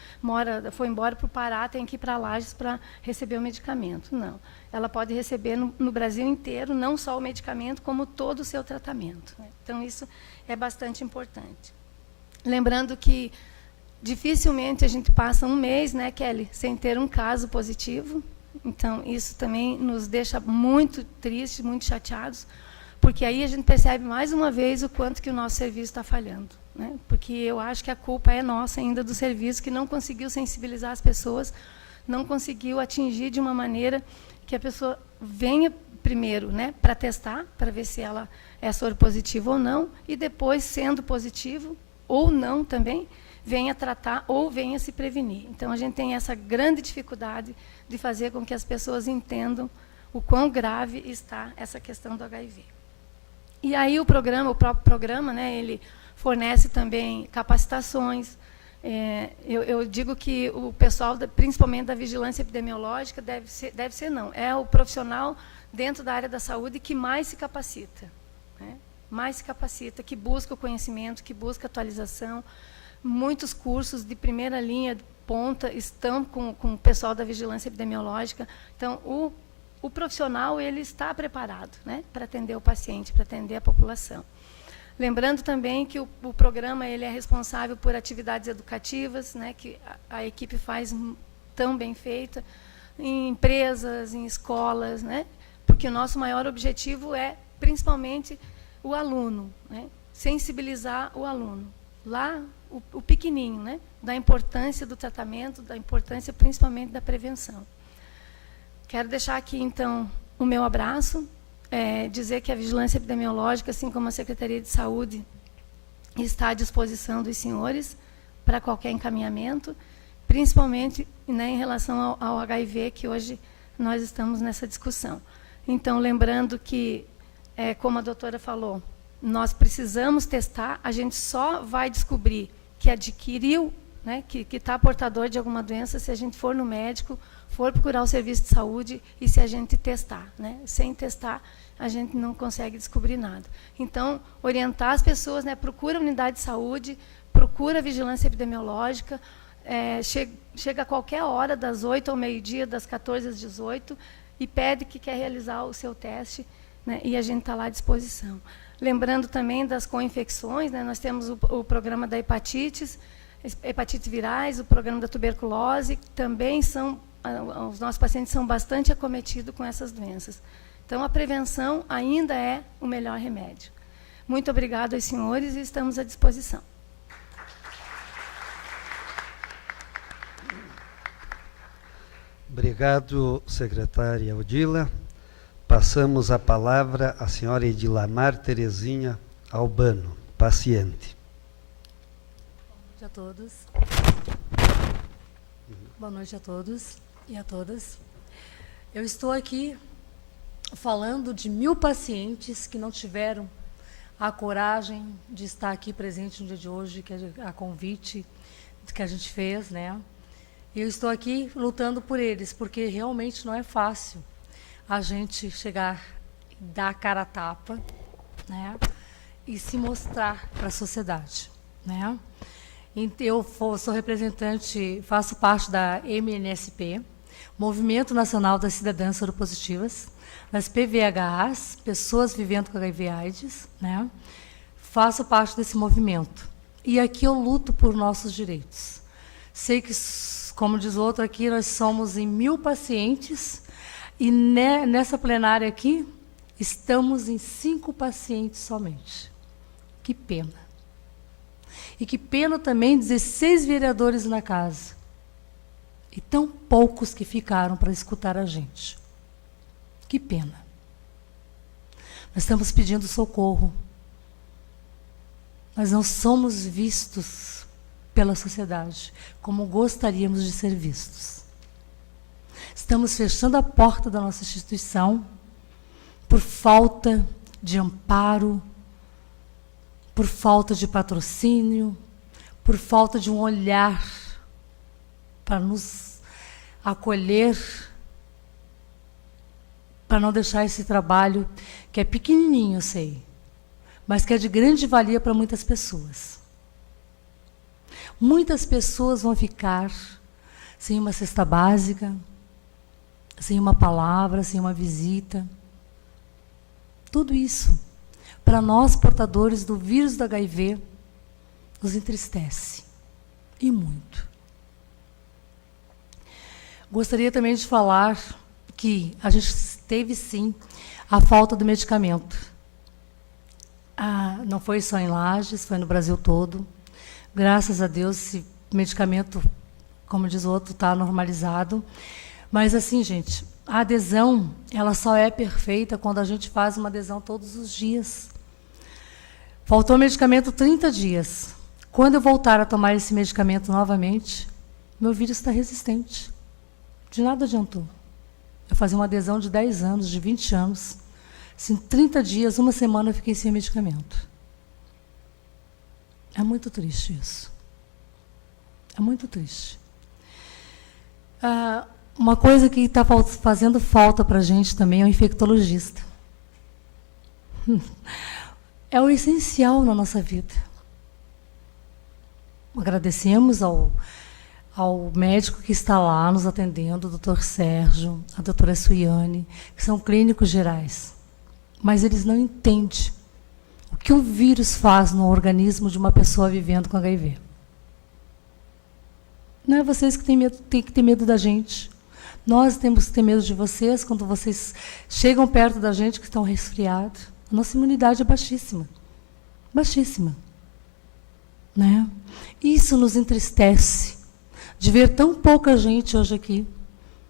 foi embora para o Pará, tem que ir para Lages para receber o medicamento. Não. Ela pode receber no Brasil inteiro, não só o medicamento, como todo o seu tratamento, né? Então, isso é bastante importante. Lembrando que dificilmente a gente passa um mês, né, Kelly, sem ter um caso positivo. Então, isso também nos deixa muito tristes, muito chateados, porque aí a gente percebe mais uma vez o quanto que o nosso serviço está falhando, né? Porque eu acho que a culpa é nossa ainda do serviço, que não conseguiu sensibilizar as pessoas, não conseguiu atingir de uma maneira que a pessoa venha primeiro, né, para testar, para ver se ela é soropositiva ou não, e depois, sendo positivo ou não também, venha tratar ou venha se prevenir. Então, a gente tem essa grande dificuldade de fazer com que as pessoas entendam o quão grave está essa questão do HIV. E aí o próprio programa, né, ele fornece também capacitações. Eu digo que o pessoal, principalmente da vigilância epidemiológica, é o profissional dentro da área da saúde que mais se capacita, né? Mais se capacita, que busca o conhecimento, que busca atualização. Muitos cursos de primeira linha, de ponta, estão com o pessoal da vigilância epidemiológica. Então, o profissional ele está preparado, né, para atender o paciente, para atender a população. Lembrando também que o programa ele é responsável por atividades educativas, né, que a equipe faz tão bem feita, em empresas, em escolas, né, porque o nosso maior objetivo é, principalmente, o aluno, né, sensibilizar o aluno. Lá, o pequenininho, né, da importância do tratamento, da importância principalmente da prevenção. Quero deixar aqui, então, o meu abraço, dizer que a vigilância epidemiológica, assim como a Secretaria de Saúde, está à disposição dos senhores para qualquer encaminhamento, principalmente, né, em relação ao HIV, que hoje nós estamos nessa discussão. Então, lembrando que, como a doutora falou, nós precisamos testar, a gente só vai descobrir que adquiriu, né, que está portador de alguma doença se a gente for no médico, for procurar o serviço de saúde e se a gente testar, né? Sem testar, a gente não consegue descobrir nada. Então, orientar as pessoas, né, procura a unidade de saúde, procura a vigilância epidemiológica, chega a qualquer hora, das 8 ao meio-dia, das 14 às 18, e pede que quer realizar o seu teste, né, e a gente está lá à disposição. Lembrando também das co-infecções, né, nós temos o programa da hepatite virais, o programa da tuberculose, que também os nossos pacientes são bastante acometidos com essas doenças. Então, a prevenção ainda é o melhor remédio. Muito obrigado aos senhores e estamos à disposição. Obrigado, secretária Odila. Passamos a palavra à senhora Edilamar Terezinha Albano, paciente. Boa noite a todos. Boa noite a todos e a todas. Eu estou aqui falando de 1000 pacientes que não tiveram a coragem de estar aqui presente no dia de hoje, que a convite que a gente fez, né? E eu estou aqui lutando por eles, porque realmente não é fácil a gente chegar dar a cara a tapa, né? E se mostrar para a sociedade, né? Eu sou representante, faço parte da MNSP, Movimento Nacional das Cidadãs Soropositivas, das PVHAs, Pessoas Vivendo com HIV/AIDS, né? Faço parte desse movimento. E aqui eu luto por nossos direitos. Sei que, como diz o outro aqui, nós somos em 1000 pacientes, e nessa plenária aqui, estamos em 5 pacientes somente. Que pena. E que pena também 16 vereadores na casa. E tão poucos que ficaram para escutar a gente. Que pena. Nós estamos pedindo socorro. Nós não somos vistos pela sociedade como gostaríamos de ser vistos. Estamos fechando a porta da nossa instituição por falta de amparo, por falta de patrocínio, por falta de um olhar para nos acolher, para não deixar esse trabalho, que é pequenininho, eu sei, mas que é de grande valia para muitas pessoas. Muitas pessoas vão ficar sem uma cesta básica, sem uma palavra, sem uma visita. Tudo isso, para nós, portadores do vírus do HIV, nos entristece, e muito. Gostaria também de falar que a gente teve, sim, a falta do medicamento. Não foi só em Lages, foi no Brasil todo. Graças a Deus, esse medicamento, como diz o outro, está normalizado. Mas, assim, gente, a adesão, ela só é perfeita quando a gente faz uma adesão todos os dias. Faltou medicamento 30 dias. Quando eu voltar a tomar esse medicamento novamente, meu vírus está resistente. De nada adiantou. Eu fazia uma adesão de 10 anos, de 20 anos. Assim, 30 dias, uma semana, eu fiquei sem medicamento. É muito triste isso. É muito triste. Uma coisa que está fazendo falta para a gente também é o infectologista. É o essencial na nossa vida. Agradecemos ao médico que está lá nos atendendo, o doutor Sérgio, a doutora Suiane, que são clínicos gerais. Mas eles não entendem o que o vírus faz no organismo de uma pessoa vivendo com HIV. Não é vocês que têm que ter medo da gente. Nós temos que ter medo de vocês quando vocês chegam perto da gente que estão resfriados. A nossa imunidade é baixíssima. Baixíssima. Né? Isso nos entristece, de ver tão pouca gente hoje aqui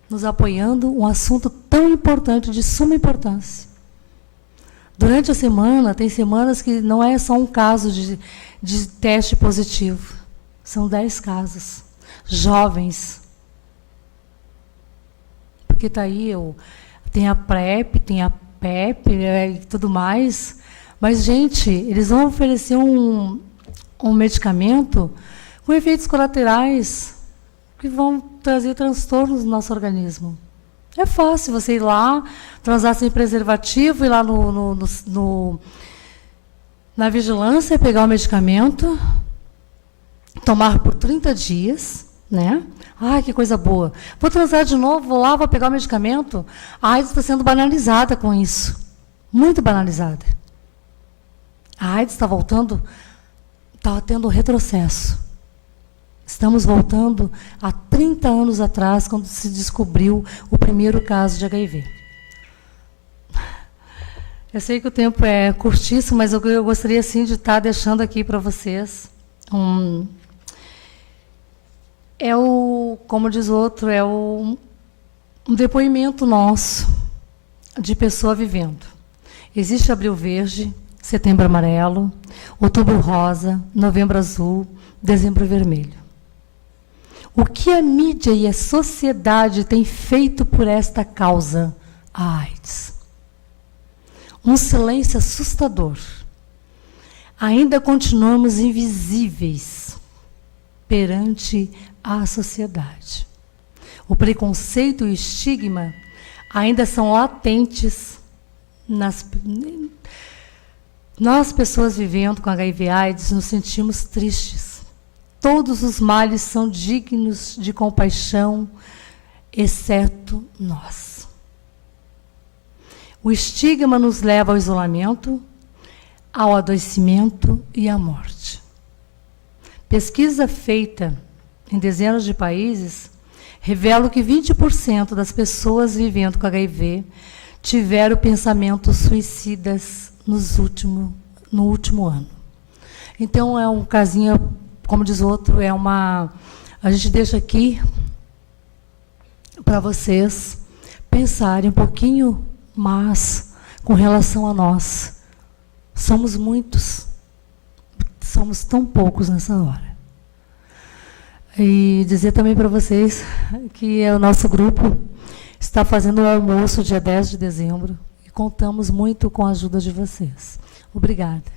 nos apoiando um assunto tão importante, de suma importância. Durante a semana, tem semanas que não é só um caso de teste positivo. São 10 casos. Jovens. Porque está aí, tem a PrEP, tem a PEP e tudo mais. Mas, gente, eles vão oferecer um medicamento com efeitos colaterais que vão trazer transtornos no nosso organismo. É fácil você ir lá, transar sem preservativo, ir lá na vigilância, pegar o medicamento, tomar por 30 dias, né? Ai, que coisa boa. Vou transar de novo, vou lá, vou pegar o medicamento. A AIDS está sendo banalizada com isso. Muito banalizada. A AIDS está voltando, está tendo retrocesso. Estamos voltando a 30 anos atrás, quando se descobriu o primeiro caso de HIV. Eu sei que o tempo é curtíssimo, mas eu gostaria, sim, de estar deixando aqui para vocês como diz o outro, um depoimento nosso de pessoa vivendo. Existe Abril Verde, Setembro Amarelo, Outubro Rosa, Novembro Azul, Dezembro Vermelho. O que a mídia e a sociedade têm feito por esta causa, a AIDS? Um silêncio assustador. Ainda continuamos invisíveis perante a sociedade. O preconceito e o estigma ainda são latentes Nós, pessoas vivendo com HIV/AIDS, nos sentimos tristes. Todos os males são dignos de compaixão, exceto nós. O estigma nos leva ao isolamento, ao adoecimento e à morte. Pesquisa feita em dezenas de países revela que 20% das pessoas vivendo com HIV tiveram pensamentos suicidas no último ano. Então, é um casinho, como diz outro, a gente deixa aqui para vocês pensarem um pouquinho mais com relação a nós. Somos muitos, somos tão poucos nessa hora. E dizer também para vocês que o nosso grupo está fazendo o almoço dia 10 de dezembro e contamos muito com a ajuda de vocês. Obrigada.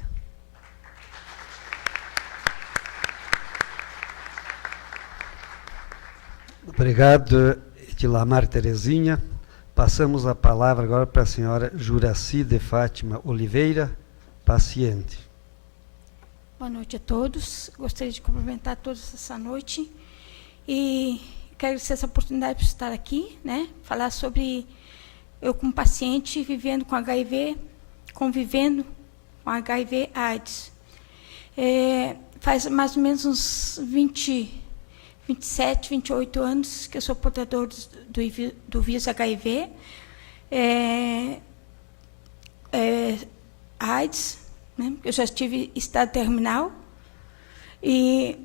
Obrigado, Edilamar Terezinha. Passamos a palavra agora para a senhora Juraci de Fátima Oliveira, paciente. Boa noite a todos. Gostaria de cumprimentar todos essa noite e quero agradecer essa oportunidade por estar aqui, né? Falar sobre eu como paciente vivendo com HIV, convivendo com HIV/AIDS. Faz mais ou menos uns 27, 28 anos que eu sou portador do vírus HIV, AIDS, né? Eu já tive estado terminal. E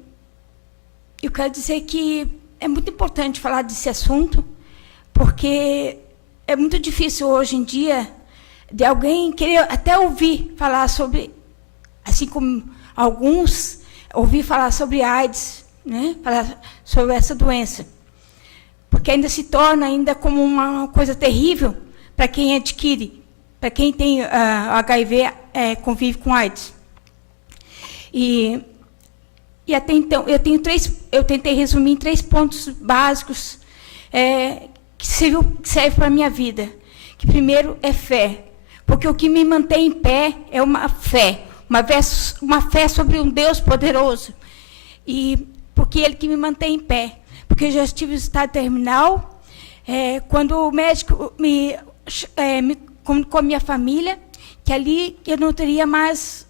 eu quero dizer que é muito importante falar desse assunto, porque é muito difícil hoje em dia de alguém querer até ouvir falar sobre, assim como alguns ouvir falar sobre AIDS, né? Falar sobre essa doença, porque ainda se torna ainda como uma coisa terrível para quem adquire, para quem tem HIV, convive com AIDS. E até então eu tentei resumir em 3 pontos básicos que serve para a minha vida. Que primeiro é fé, porque o que me mantém em pé é uma fé sobre um Deus poderoso. E porque Ele que me mantém em pé. Porque eu já estive em estado terminal, quando o médico me comunicou com a minha família, que ali eu não teria mais,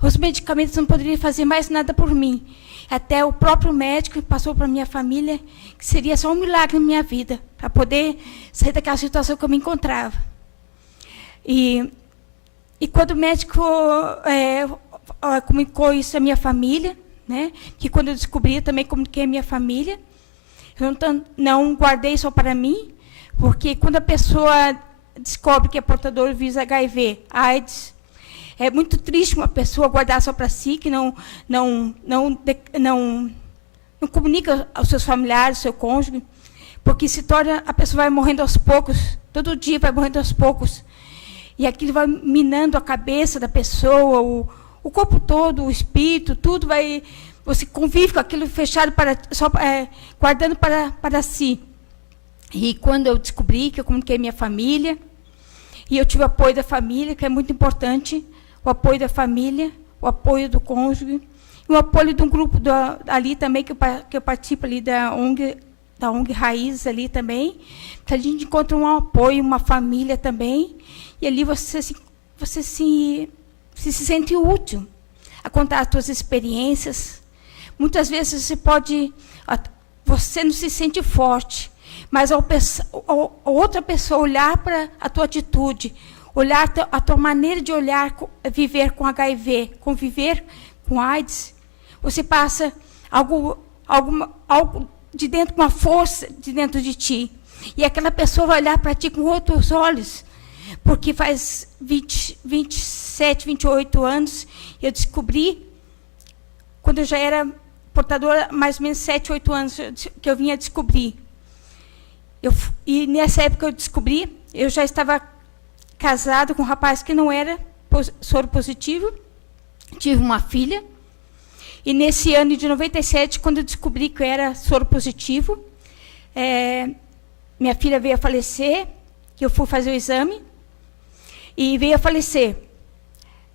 os medicamentos não poderiam fazer mais nada por mim. Até o próprio médico passou para a minha família que seria só um milagre na minha vida, para poder sair daquela situação que eu me encontrava. E quando o médico comunicou isso à minha família, né, que quando eu descobri, eu também comuniquei à minha família. Eu não guardei só para mim, porque quando a pessoa descobre que é portador do vírus HIV, AIDS, é muito triste uma pessoa guardar só para si, que não comunica aos seus familiares, ao seu cônjuge, porque se torna, a pessoa vai morrendo aos poucos, todo dia vai morrendo aos poucos, e aquilo vai minando a cabeça da pessoa, o corpo todo, o espírito, tudo vai, você convive com aquilo fechado, guardando para si. E quando eu descobri, que eu comuniquei minha família, e eu tive o apoio da família, que é muito importante, o apoio da família, o apoio do cônjuge, e o apoio de um grupo ali também, que eu participo ali da ONG Raízes ali também, que a gente encontra um apoio, uma família também, e ali você se sente útil a contar as suas experiências. Muitas vezes você não se sente forte, mas a outra pessoa olhar para a tua atitude, olhar a tua maneira de olhar, viver com HIV, conviver com AIDS, você passa algo de dentro, uma força de dentro de ti. E aquela pessoa vai olhar para ti com outros olhos, porque faz 27, 28 anos, eu descobri, quando eu já era portadora, mais ou menos 7, 8 anos, que eu vinha descobrir. E nessa época eu descobri, eu já estava casada com um rapaz que não era soro positivo, tive uma filha, e nesse ano de 97, quando eu descobri que eu era soro positivo, minha filha veio a falecer, que eu fui fazer o exame, e veio a falecer.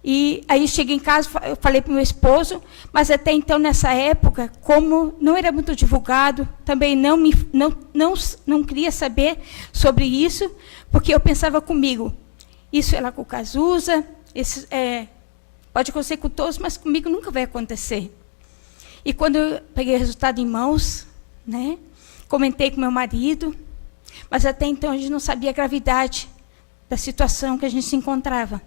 E aí cheguei em casa, eu falei para o meu esposo, mas até então, nessa época, como não era muito divulgado, também não queria saber sobre isso, porque eu pensava comigo, isso é lá com o Cazuza, pode acontecer com todos, mas comigo nunca vai acontecer. E quando eu peguei o resultado em mãos, né, comentei com meu marido, mas até então a gente não sabia a gravidade da situação que a gente se encontrava.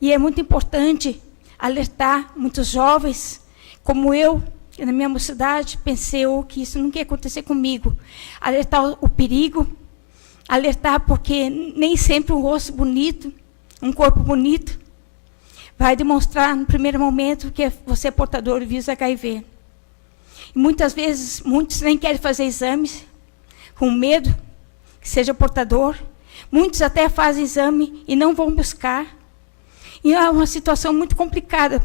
E é muito importante alertar muitos jovens, como eu, na minha mocidade, pensei que isso nunca ia acontecer comigo. Alertar o perigo, alertar porque nem sempre um rosto bonito, um corpo bonito, vai demonstrar no primeiro momento que você é portador do vírus HIV. E muitas vezes, muitos nem querem fazer exames, com medo que seja portador. Muitos até fazem exame e não vão buscar. E é uma situação muito complicada,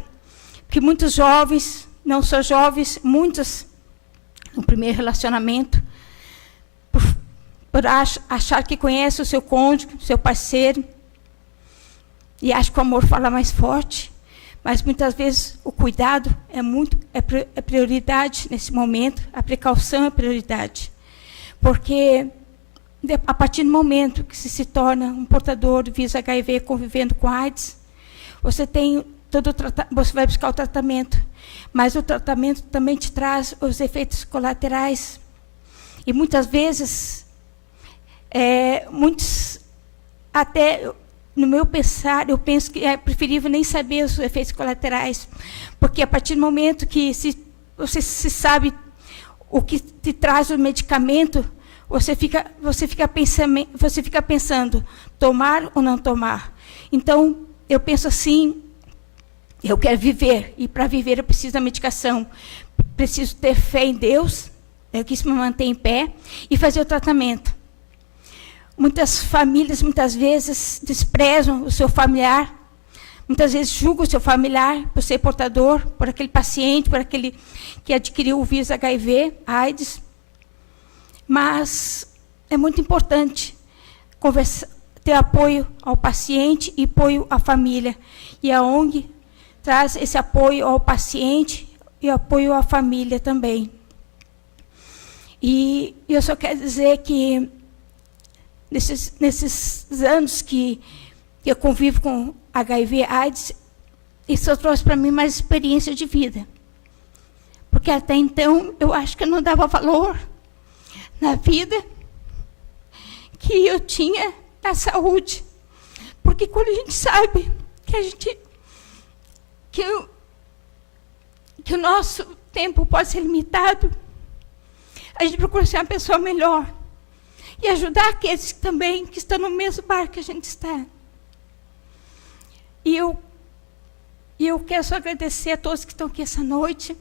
porque muitos jovens, não só jovens, muitos, no primeiro relacionamento, por achar que conhece o seu cônjuge, o seu parceiro, e acha que o amor fala mais forte, mas muitas vezes o cuidado é prioridade nesse momento, a precaução é prioridade. Porque a partir do momento que se torna um portador do vírus HIV convivendo com AIDS, você vai buscar o tratamento, mas o tratamento também te traz os efeitos colaterais. E muitas vezes, muitos, até no meu pensar, eu penso que é preferível nem saber os efeitos colaterais, porque a partir do momento que você se sabe o que te traz o medicamento, você fica pensando, tomar ou não tomar. Então, eu penso assim, eu quero viver, e para viver eu preciso da medicação. Preciso ter fé em Deus, que isso me mantém em pé, e fazer o tratamento. Muitas famílias, muitas vezes, desprezam o seu familiar, muitas vezes julgam o seu familiar por ser portador, por aquele paciente, por aquele que adquiriu o vírus HIV, AIDS. Mas é muito importante ter apoio ao paciente e apoio à família. E a ONG traz esse apoio ao paciente e apoio à família também. E eu só quero dizer que, nesses anos que eu convivo com HIV/AIDS, isso trouxe para mim mais experiência de vida. Porque até então, eu acho que eu não dava valor na vida que eu tinha da saúde, porque quando a gente sabe que o nosso tempo pode ser limitado, a gente procura ser uma pessoa melhor e ajudar aqueles também que estão no mesmo barco que a gente está. E eu quero só agradecer a todos que estão aqui essa noite,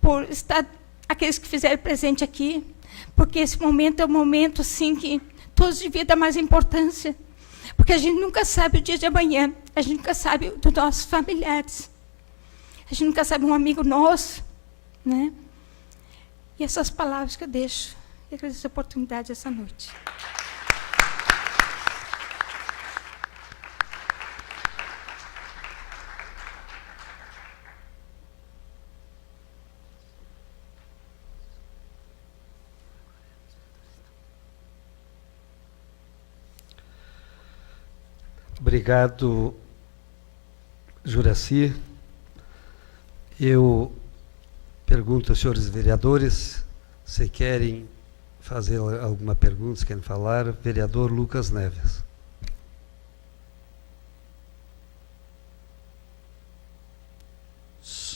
por estar, aqueles que fizeram presente aqui, porque esse momento é um momento assim que todos deviam dar mais importância, porque a gente nunca sabe o dia de amanhã, a gente nunca sabe dos nossos familiares, a gente nunca sabe um amigo nosso, né? E essas palavras que eu deixo, eu agradeço a oportunidade essa noite. Obrigado, Juraci. Eu pergunto aos senhores vereadores se querem fazer alguma pergunta, se querem falar. Vereador Lucas Neves.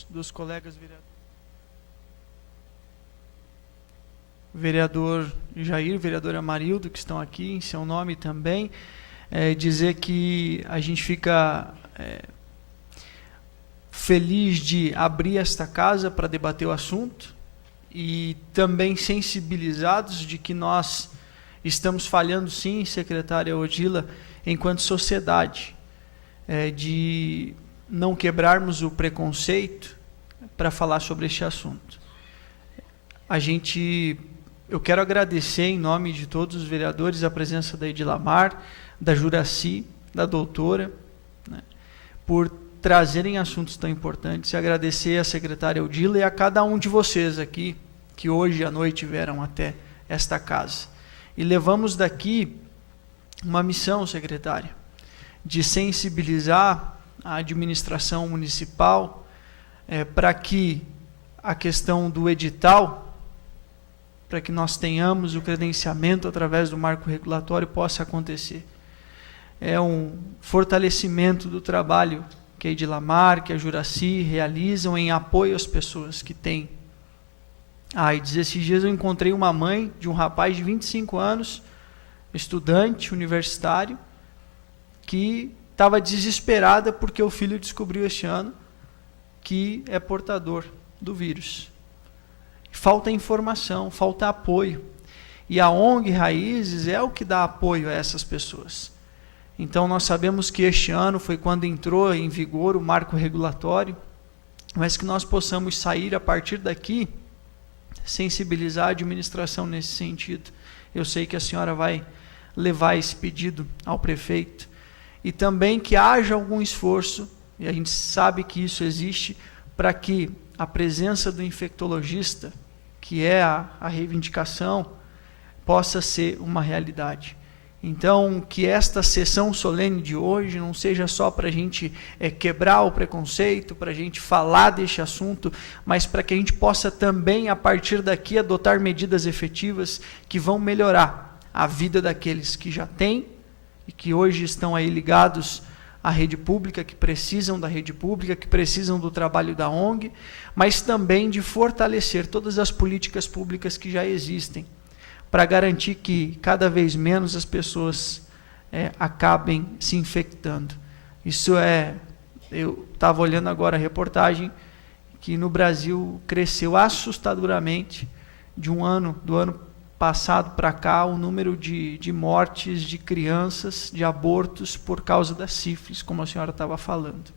Dos colegas vereadores. Vereador Jair, vereador Amarildo, que estão aqui em seu nome também. Dizer que a gente fica feliz de abrir esta casa para debater o assunto e também sensibilizados de que nós estamos falhando sim, secretária Odila, enquanto sociedade, de não quebrarmos o preconceito para falar sobre este assunto. Eu quero agradecer em nome de todos os vereadores a presença da Edilamar, da Juraci, da doutora, né, por trazerem assuntos tão importantes, e agradecer à secretária Odila e a cada um de vocês aqui, que hoje à noite vieram até esta casa. E levamos daqui uma missão, secretária, de sensibilizar a administração municipal para que a questão do edital, para que nós tenhamos o credenciamento através do marco regulatório, possa acontecer. É um fortalecimento do trabalho que a Edilamar, que a Juraci realizam em apoio às pessoas que têm AIDS. Esses dias eu encontrei uma mãe de um rapaz de 25 anos, estudante, universitário, que estava desesperada porque o filho descobriu este ano que é portador do vírus. Falta informação, falta apoio. E a ONG Raízes é o que dá apoio a essas pessoas. Então, nós sabemos que este ano foi quando entrou em vigor o marco regulatório, mas que nós possamos sair a partir daqui, sensibilizar a administração nesse sentido. Eu sei que a senhora vai levar esse pedido ao prefeito, e também que haja algum esforço, e a gente sabe que isso existe, para que a presença do infectologista, que é a reivindicação, possa ser uma realidade. Então, que esta sessão solene de hoje não seja só para a gente quebrar o preconceito, para a gente falar deste assunto, mas para que a gente possa também, a partir daqui, adotar medidas efetivas que vão melhorar a vida daqueles que já têm e que hoje estão aí ligados à rede pública, que precisam da rede pública, que precisam do trabalho da ONG, mas também de fortalecer todas as políticas públicas que já existem, para garantir que cada vez menos as pessoas acabem se infectando. Isso eu estava olhando agora a reportagem, que no Brasil cresceu assustadoramente do ano passado para cá, o número de mortes de crianças, de abortos por causa da sífilis, como a senhora estava falando.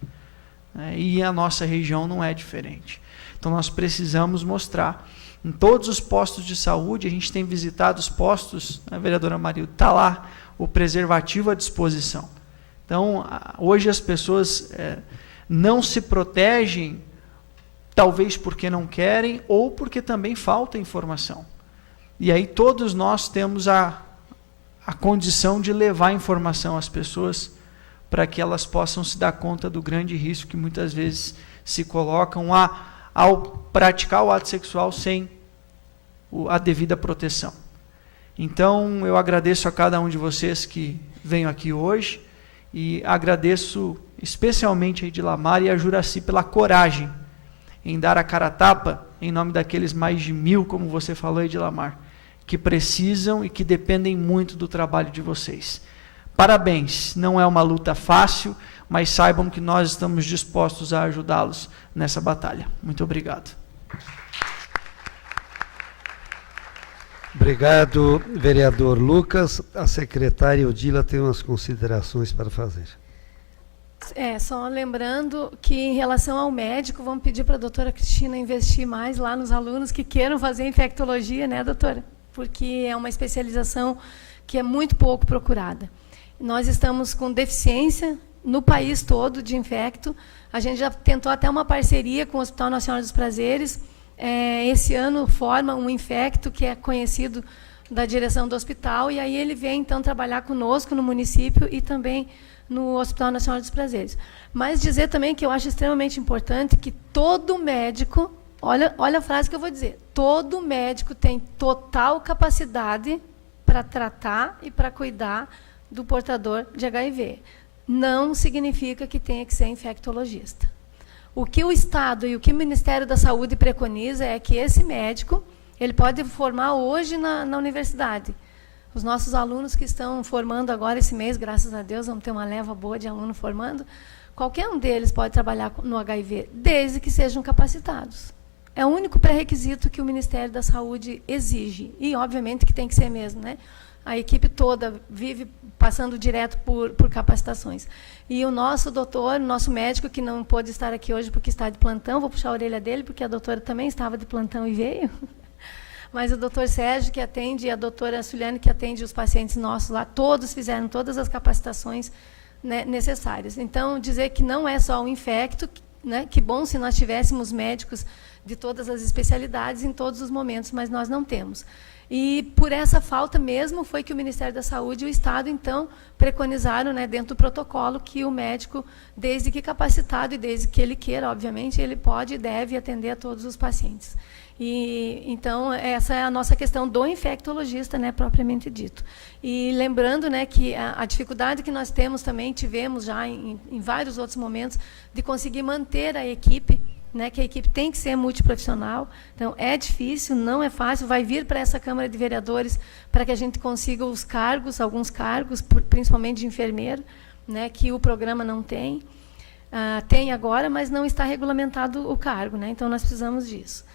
E a nossa região não é diferente. Então nós precisamos mostrar. Em todos os postos de saúde, a gente tem visitado os postos, a vereadora Marilda, está lá o preservativo à disposição. Então, hoje as pessoas não se protegem, talvez porque não querem, ou porque também falta informação. E aí todos nós temos a condição de levar informação às pessoas, para que elas possam se dar conta do grande risco que muitas vezes se colocam ao praticar o ato sexual sem a devida proteção. Então, eu agradeço a cada um de vocês que veio aqui hoje, e agradeço especialmente a Edilamar e a Juraci pela coragem em dar a cara a tapa em nome daqueles mais de 1000, como você falou, Edilamar, que precisam e que dependem muito do trabalho de vocês. Parabéns, não é uma luta fácil, mas saibam que nós estamos dispostos a ajudá-los nessa batalha. Muito obrigado. Obrigado, vereador Lucas. A secretária Odila tem umas considerações para fazer. Só lembrando que, em relação ao médico, vamos pedir para a doutora Cristina investir mais lá nos alunos que queiram fazer infectologia, né, doutora? Porque é uma especialização que é muito pouco procurada. Nós estamos com deficiência no país todo de infecto. A gente já tentou até uma parceria com o Hospital Nacional dos Prazeres. Esse ano forma um infecto que é conhecido da direção do hospital, e aí ele vem, então, trabalhar conosco no município e também no Hospital Nacional dos Prazeres. Mas dizer também que eu acho extremamente importante que todo médico, olha a frase que eu vou dizer, todo médico tem total capacidade para tratar e para cuidar do portador de HIV. Não significa que tenha que ser infectologista. O que o Estado e o que o Ministério da Saúde preconiza é que esse médico, ele pode formar hoje na universidade. Os nossos alunos que estão formando agora esse mês, graças a Deus, vamos ter uma leva boa de aluno formando, qualquer um deles pode trabalhar no HIV, desde que sejam capacitados. É o único pré-requisito que o Ministério da Saúde exige. E, obviamente, que tem que ser mesmo, né? A equipe toda vive passando direto por capacitações. E o nosso doutor, o nosso médico, que não pôde estar aqui hoje porque está de plantão, vou puxar a orelha dele, porque a doutora também estava de plantão e veio. Mas o doutor Sérgio, que atende, e a doutora Suliane, que atende os pacientes nossos lá, todos fizeram todas as capacitações né, necessárias. Então, dizer que não é só um infecto, né, que bom se nós tivéssemos médicos de todas as especialidades em todos os momentos, mas nós não temos. E por essa falta mesmo foi que o Ministério da Saúde e o Estado, então, preconizaram, né, dentro do protocolo, que o médico, desde que capacitado e desde que ele queira, obviamente, ele pode e deve atender a todos os pacientes. E, então, essa é a nossa questão do infectologista, né, propriamente dito. E lembrando, né, que a dificuldade que nós temos também, tivemos já em vários outros momentos, de conseguir manter a equipe, né, que a equipe tem que ser multiprofissional. Então, é difícil, não é fácil, vai vir para essa Câmara de Vereadores para que a gente consiga os cargos, alguns cargos, principalmente de enfermeiro, né, que o programa não tem. Tem agora, mas não está regulamentado o cargo, né, então nós precisamos disso.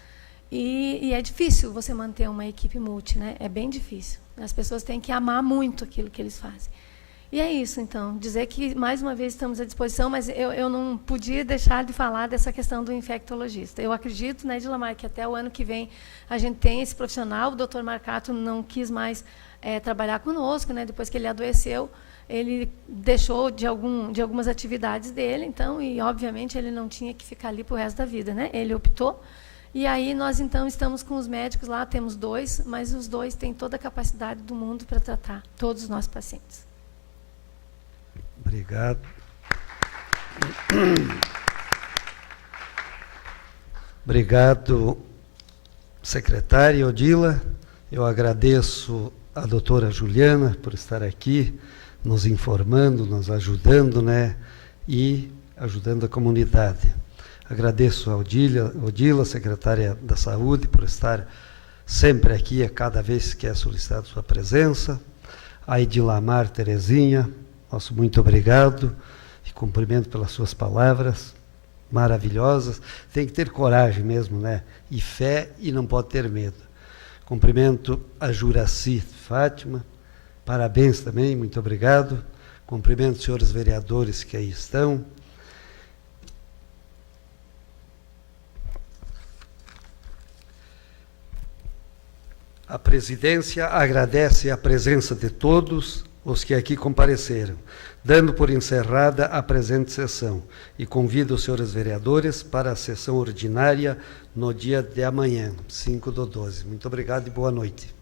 E é difícil você manter uma equipe multi, né, é bem difícil. As pessoas têm que amar muito aquilo que eles fazem. E é isso, então, dizer que, mais uma vez, estamos à disposição, mas eu não podia deixar de falar dessa questão do infectologista. Eu acredito, né, Edilamar, que até o ano que vem a gente tem esse profissional. O doutor Marcato não quis mais trabalhar conosco, né, depois que ele adoeceu, ele deixou de algumas atividades dele, então, e, obviamente, ele não tinha que ficar ali para o resto da vida, né? Ele optou. E aí nós, então, estamos com os médicos lá, temos 2, mas os 2 têm toda a capacidade do mundo para tratar todos os nossos pacientes. Obrigado. Obrigado, secretária Odila. Eu agradeço a doutora Juliana por estar aqui, nos informando, nos ajudando, né, e ajudando a comunidade. Agradeço a Odila, secretária da Saúde, por estar sempre aqui, a cada vez que é solicitada sua presença. A Edilamar Terezinha, nosso muito obrigado e cumprimento pelas suas palavras maravilhosas. Tem que ter coragem mesmo, né? E fé, e não pode ter medo. Cumprimento a Juraci Fátima, parabéns também, muito obrigado. Cumprimento os senhores vereadores que aí estão. A presidência agradece a presença de todos os que aqui compareceram, dando por encerrada a presente sessão, e convido os senhores vereadores para a sessão ordinária no dia de amanhã, 5/12. Muito obrigado e boa noite.